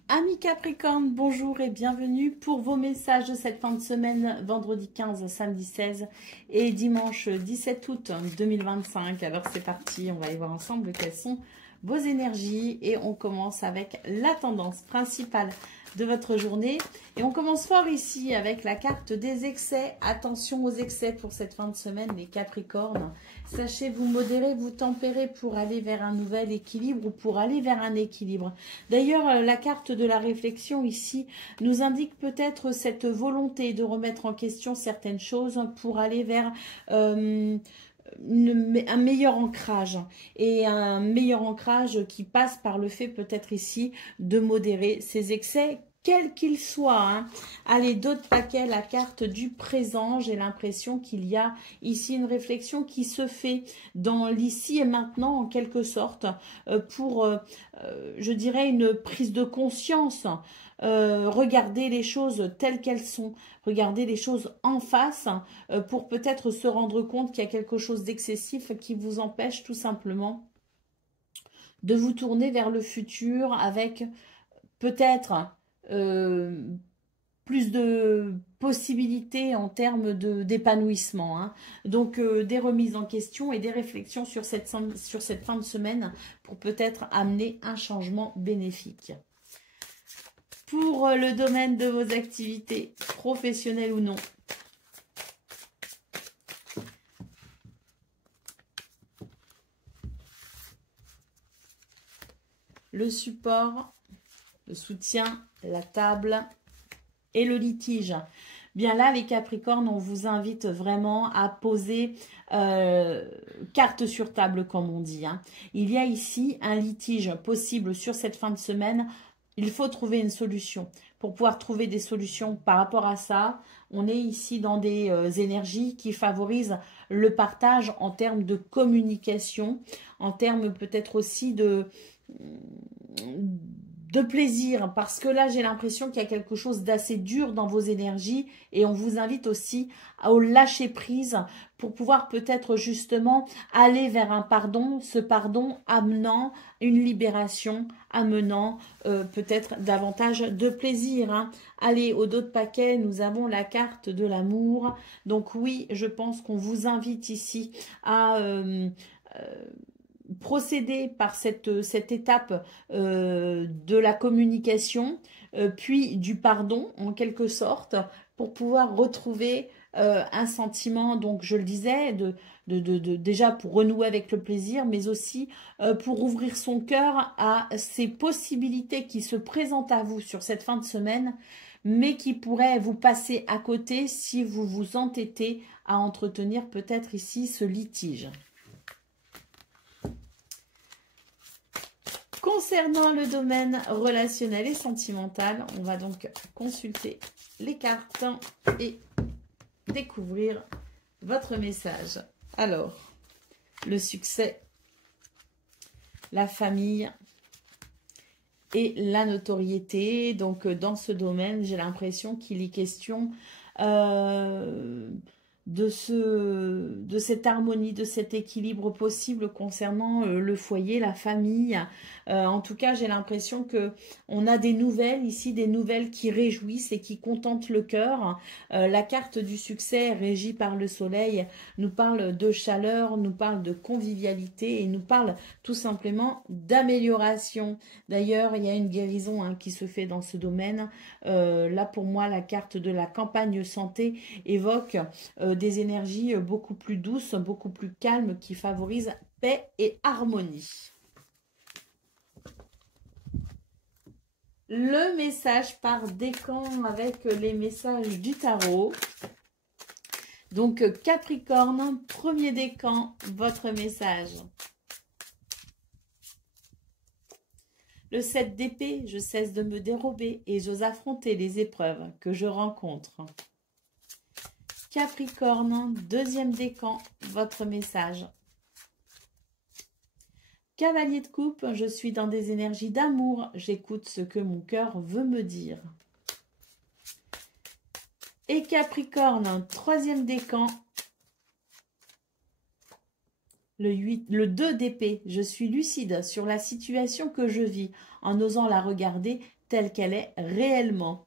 Amis Capricorne, bonjour et bienvenue pour vos messages de cette fin de semaine, vendredi 15, samedi 16 et dimanche 17 août 2025. Alors c'est parti, on va aller voir ensemble quelles sont vos énergies et on commence avec la tendance principale de votre journée et on commence fort ici avec la carte des excès. Attention aux excès pour cette fin de semaine les Capricornes, sachez vous modérer, vous tempérer pour aller vers un nouvel équilibre ou pour aller vers un équilibre. D'ailleurs la carte de la réflexion ici nous indique peut-être cette volonté de remettre en question certaines choses pour aller vers un meilleur ancrage et un meilleur ancrage qui passe par le fait peut-être ici de modérer ses excès quels qu'ils soient, hein. Allez, d'autres paquets, la carte du présent, j'ai l'impression qu'il y a ici une réflexion qui se fait dans l'ici et maintenant en quelque sorte pour, je dirais, une prise de conscience. Regarder les choses telles qu'elles sont, regarder les choses en face pour peut-être se rendre compte qu'il y a quelque chose d'excessif qui vous empêche tout simplement de vous tourner vers le futur avec peut-être plus de possibilités en termes d'épanouissement, hein. Donc des remises en question et des réflexions sur cette fin de semaine pour peut-être amener un changement bénéfique. Pour le domaine de vos activités professionnelles ou non. Le support, le soutien, la table et le litige. Bien là, les Capricornes, on vous invite vraiment à poser carte sur table, comme on dit, hein. Il y a ici un litige possible sur cette fin de semaine. Il faut trouver une solution. Pour pouvoir trouver des solutions par rapport à ça, on est ici dans des énergies qui favorisent le partage en termes de communication, en termes peut-être aussi de plaisir, parce que là j'ai l'impression qu'il y a quelque chose d'assez dur dans vos énergies et on vous invite aussi au lâcher prise pour pouvoir peut-être justement aller vers un pardon, ce pardon amenant une libération, amenant peut-être davantage de plaisir, hein. Allez, au dos de paquet, nous avons la carte de l'amour. Donc oui, je pense qu'on vous invite ici à procéder par cette étape de la communication, puis du pardon en quelque sorte, pour pouvoir retrouver un sentiment, donc je le disais, déjà pour renouer avec le plaisir, mais aussi pour ouvrir son cœur à ces possibilités qui se présentent à vous sur cette fin de semaine, mais qui pourraient vous passer à côté si vous vous entêtez à entretenir peut-être ici ce litige. Concernant le domaine relationnel et sentimental, on va donc consulter les cartes et découvrir votre message. Alors, le succès, la famille et la notoriété. Donc, dans ce domaine, j'ai l'impression qu'il est question de cette harmonie, de cet équilibre possible concernant le foyer, la famille. En tout cas, j'ai l'impression que on a des nouvelles ici, des nouvelles qui réjouissent et qui contentent le cœur. La carte du succès régie par le soleil nous parle de chaleur, nous parle de convivialité et nous parle tout simplement d'amélioration. D'ailleurs, il y a une guérison hein, qui se fait dans ce domaine. Là, pour moi, la carte de la campagne santé évoque des énergies beaucoup plus douces, beaucoup plus calmes, qui favorisent paix et harmonie. Le message par décan avec les messages du tarot. Donc, Capricorne, premier décan, votre message. Le 7 d'épée, je cesse de me dérober et j'ose affronter les épreuves que je rencontre. Capricorne, deuxième décan, votre message. Cavalier de coupe, je suis dans des énergies d'amour, j'écoute ce que mon cœur veut me dire. Et Capricorne, troisième décan, le 2 d'épée, je suis lucide sur la situation que je vis en osant la regarder telle qu'elle est réellement.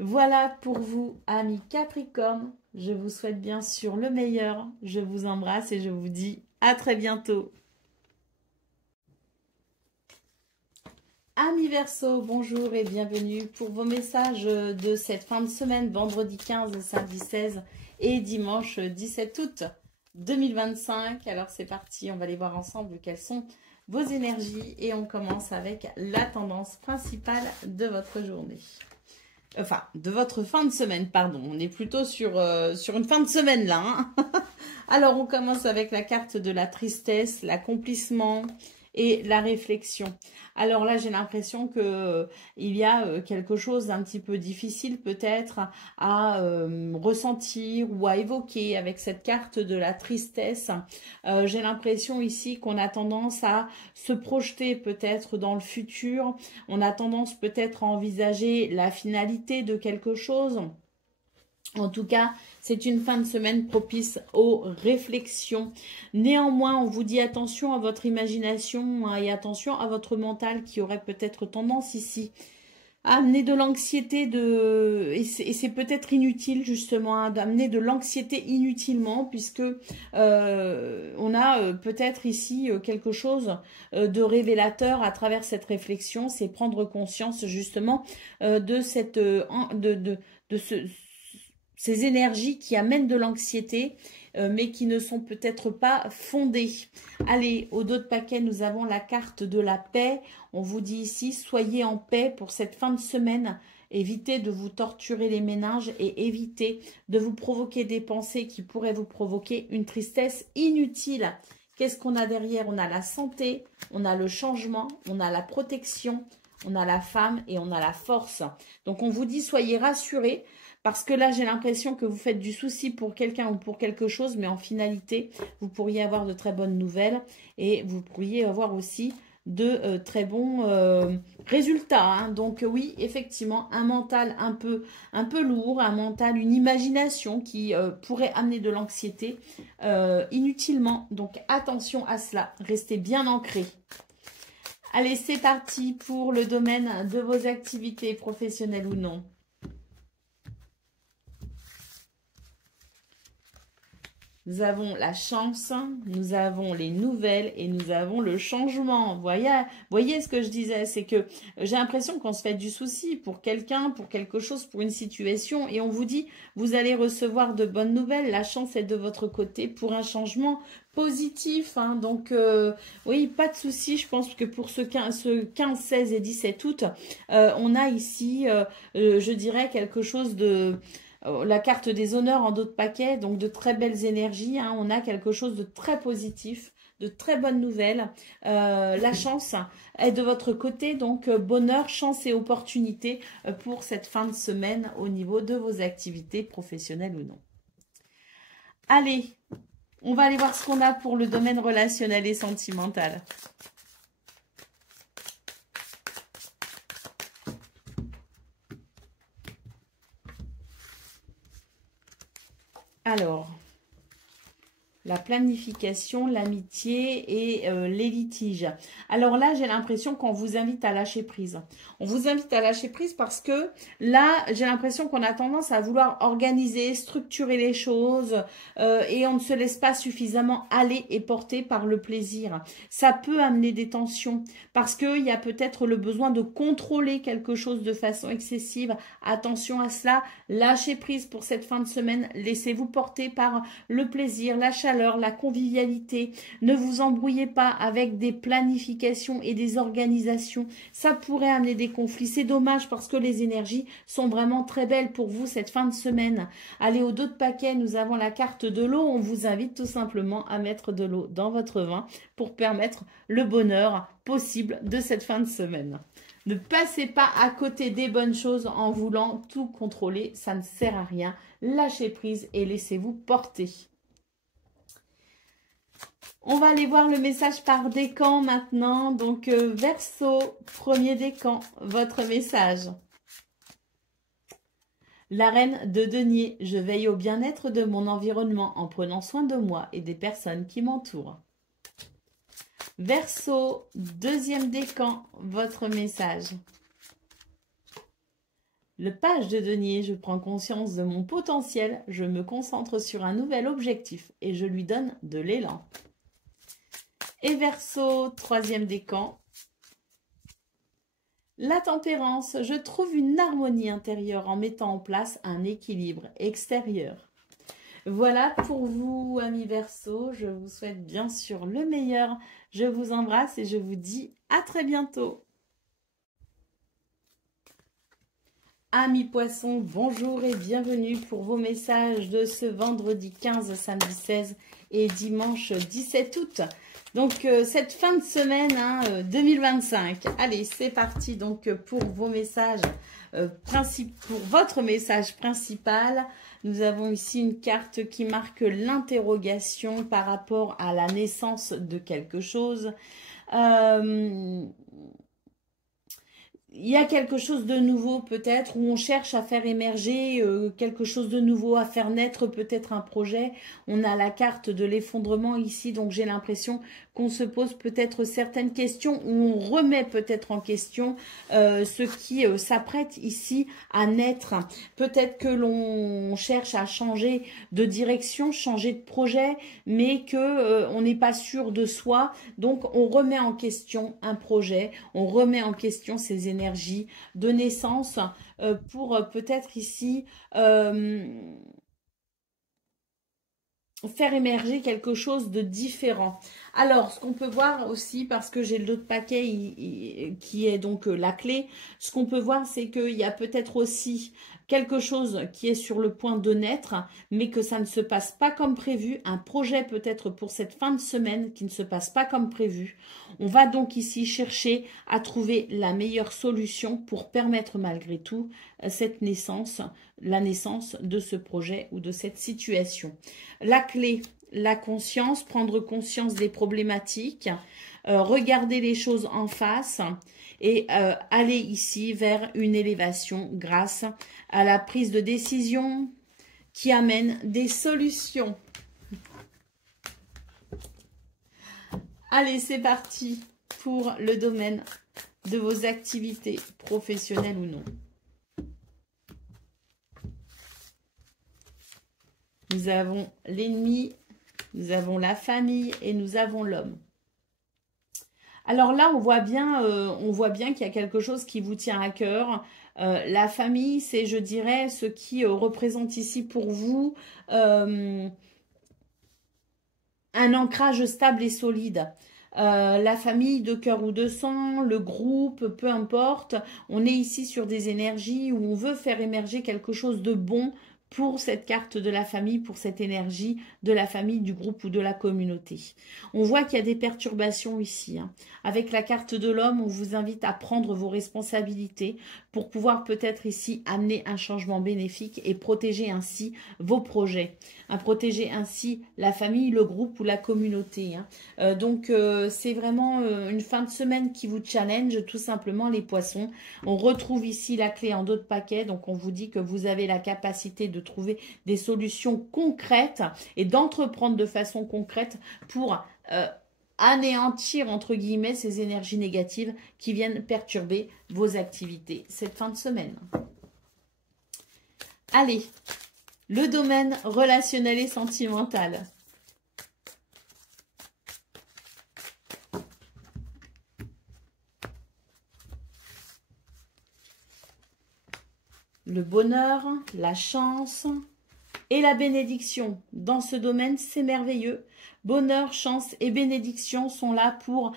Voilà pour vous, amis Capricorne. Je vous souhaite bien sûr le meilleur. Je vous embrasse et je vous dis à très bientôt. Amis Verseau, bonjour et bienvenue pour vos messages de cette fin de semaine, vendredi 15, samedi 16 et dimanche 17 août 2025. Alors c'est parti, on va aller voir ensemble quelles sont vos énergies et on commence avec la tendance principale de votre journée. Enfin, de votre fin de semaine, pardon. On est plutôt sur une fin de semaine là. Hein. Alors on commence avec la carte de la tristesse, l'accomplissement et la réflexion. Alors là, j'ai l'impression que il y a quelque chose d'un petit peu difficile peut-être à ressentir ou à évoquer avec cette carte de la tristesse. J'ai l'impression ici qu'on a tendance à se projeter peut-être dans le futur. On a tendance peut-être à envisager la finalité de quelque chose. En tout cas, c'est une fin de semaine propice aux réflexions. Néanmoins, on vous dit attention à votre imagination hein, et attention à votre mental qui aurait peut-être tendance ici à amener de l'anxiété et c'est peut-être inutile justement hein, d'amener de l'anxiété inutilement puisque on a peut-être ici quelque chose de révélateur à travers cette réflexion. C'est prendre conscience justement de ces énergies qui amènent de l'anxiété, mais qui ne sont peut-être pas fondées. Allez, au dos de paquet, nous avons la carte de la paix. On vous dit ici, soyez en paix pour cette fin de semaine. Évitez de vous torturer les méninges et évitez de vous provoquer des pensées qui pourraient vous provoquer une tristesse inutile. Qu'est-ce qu'on a derrière? On a la santé, on a le changement, on a la protection, on a la femme et on a la force. Donc, on vous dit, soyez rassurés. Parce que là, j'ai l'impression que vous faites du souci pour quelqu'un ou pour quelque chose, mais en finalité, vous pourriez avoir de très bonnes nouvelles et vous pourriez avoir aussi de très bons résultats. Hein. Donc oui, effectivement, un mental un peu lourd, un mental, une imagination qui pourrait amener de l'anxiété inutilement. Donc attention à cela, restez bien ancrés. Allez, c'est parti pour le domaine de vos activités professionnelles ou non. Nous avons la chance, nous avons les nouvelles et nous avons le changement. Voyez ce que je disais, c'est que j'ai l'impression qu'on se fait du souci pour quelqu'un, pour quelque chose, pour une situation. Et on vous dit, vous allez recevoir de bonnes nouvelles. La chance est de votre côté pour un changement positif. Hein. Donc, oui, pas de souci. Je pense que pour ce 15, 16 et 17 août, on a ici, je dirais, quelque chose de... La carte des honneurs en dos de paquet, donc de très belles énergies. Hein. On a quelque chose de très positif, de très bonnes nouvelles. La chance est de votre côté, donc bonheur, chance et opportunité pour cette fin de semaine au niveau de vos activités professionnelles ou non. Allez, on va aller voir ce qu'on a pour le domaine relationnel et sentimental. Alors, La planification, l'amitié et les litiges. Alors là, j'ai l'impression qu'on vous invite à lâcher prise. On vous invite à lâcher prise parce que là, j'ai l'impression qu'on a tendance à vouloir organiser, structurer les choses et on ne se laisse pas suffisamment aller et porter par le plaisir. Ça peut amener des tensions parce qu'il y a peut-être le besoin de contrôler quelque chose de façon excessive. Attention à cela, lâchez prise pour cette fin de semaine. Laissez-vous porter par le plaisir, la chaleur, la convivialité. Ne vous embrouillez pas avec des planifications et des organisations. Ça pourrait amener des conflits. C'est dommage parce que les énergies sont vraiment très belles pour vous cette fin de semaine. Allez, au dos de paquet, nous avons la carte de l'eau. On vous invite tout simplement à mettre de l'eau dans votre vin pour permettre le bonheur possible de cette fin de semaine. Ne passez pas à côté des bonnes choses en voulant tout contrôler. Ça ne sert à rien. Lâchez prise et laissez-vous porter. On va aller voir le message par décan maintenant. Donc, Verseau, premier décan, votre message. La reine de denier, je veille au bien-être de mon environnement en prenant soin de moi et des personnes qui m'entourent. Verseau, deuxième décan, votre message. Le page de denier, je prends conscience de mon potentiel, je me concentre sur un nouvel objectif et je lui donne de l'élan. Et Verseau, troisième décan. La tempérance, je trouve une harmonie intérieure en mettant en place un équilibre extérieur. Voilà pour vous, amis Verseau. Je vous souhaite bien sûr le meilleur. Je vous embrasse et je vous dis à très bientôt. Amis Poissons, bonjour et bienvenue pour vos messages de ce vendredi 15, samedi 16 et dimanche 17 août. Donc, cette fin de semaine 2025. Allez, c'est parti donc pour vos messages pour votre message principal. Nous avons ici une carte qui marque l'interrogation par rapport à la naissance de quelque chose. Il y a quelque chose de nouveau peut-être, où on cherche à faire émerger quelque chose de nouveau, à faire naître peut-être un projet. On a la carte de l'effondrement ici, donc j'ai l'impression qu'on se pose peut-être certaines questions, où on remet peut-être en question ce qui s'apprête ici à naître. Peut-être que l'on cherche à changer de direction, changer de projet, mais que on n'est pas sûr de soi. Donc on remet en question un projet, on remet en question ses énergies de naissance pour peut-être ici faire émerger quelque chose de différent. Alors, ce qu'on peut voir aussi, parce que j'ai l'autre paquet qui est donc la clé, ce qu'on peut voir, c'est qu'il y a peut-être aussi quelque chose qui est sur le point de naître, mais que ça ne se passe pas comme prévu. Un projet peut-être pour cette fin de semaine qui ne se passe pas comme prévu. On va donc ici chercher à trouver la meilleure solution pour permettre malgré tout cette naissance, la naissance de ce projet ou de cette situation. La clé, la conscience, prendre conscience des problématiques, regarder les choses en face et aller ici vers une élévation grâce à la prise de décision qui amène des solutions. Allez, c'est parti pour le domaine de vos activités professionnelles ou non. Nous avons l'ennemi, nous avons la famille et nous avons l'homme. Alors là, on voit bien qu'il y a quelque chose qui vous tient à cœur. La famille, c'est, je dirais, ce qui représente ici pour vous un ancrage stable et solide. La famille de cœur ou de sang, le groupe, peu importe. On est ici sur des énergies où on veut faire émerger quelque chose de bon pour cette carte de la famille, pour cette énergie de la famille, du groupe ou de la communauté. On voit qu'il y a des perturbations ici. Avec la carte de l'homme, on vous invite à prendre vos responsabilités pour pouvoir peut-être ici amener un changement bénéfique et protéger ainsi vos projets. Protéger ainsi la famille, le groupe ou la communauté. Donc, c'est vraiment une fin de semaine qui vous challenge, tout simplement les poissons. On retrouve ici la clé en dos de paquet, donc on vous dit que vous avez la capacité de de trouver des solutions concrètes et d'entreprendre de façon concrète pour anéantir, entre guillemets, ces énergies négatives qui viennent perturber vos activités cette fin de semaine. Allez, le domaine relationnel et sentimental. Le bonheur, la chance et la bénédiction. Dans ce domaine, c'est merveilleux. Bonheur, chance et bénédiction sont là pour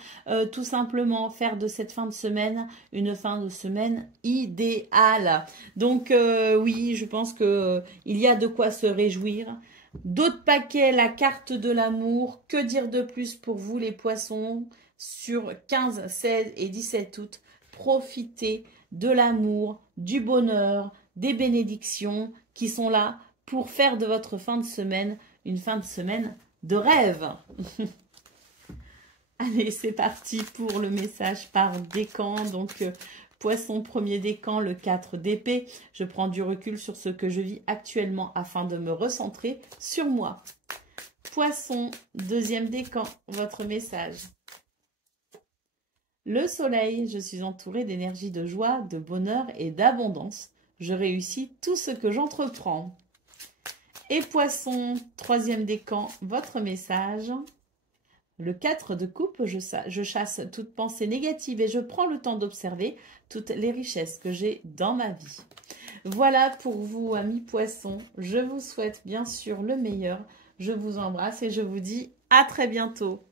tout simplement faire de cette fin de semaine une fin de semaine idéale. Donc oui, je pense que il y a de quoi se réjouir. D'autres paquets, la carte de l'amour. Que dire de plus pour vous les poissons sur 15, 16 et 17 août. Profitez de l'amour, du bonheur, des bénédictions qui sont là pour faire de votre fin de semaine une fin de semaine de rêve. Allez, c'est parti pour le message par décan. Donc, poisson premier décan, le 4 d'épée. Je prends du recul sur ce que je vis actuellement afin de me recentrer sur moi. Poisson, deuxième décan, votre message. Le soleil, je suis entourée d'énergie de joie, de bonheur et d'abondance. Je réussis tout ce que j'entreprends. Et poisson, troisième décan, votre message. Le 4 de coupe, je chasse toute pensée négative et je prends le temps d'observer toutes les richesses que j'ai dans ma vie. Voilà pour vous, amis poissons. Je vous souhaite bien sûr le meilleur. Je vous embrasse et je vous dis à très bientôt.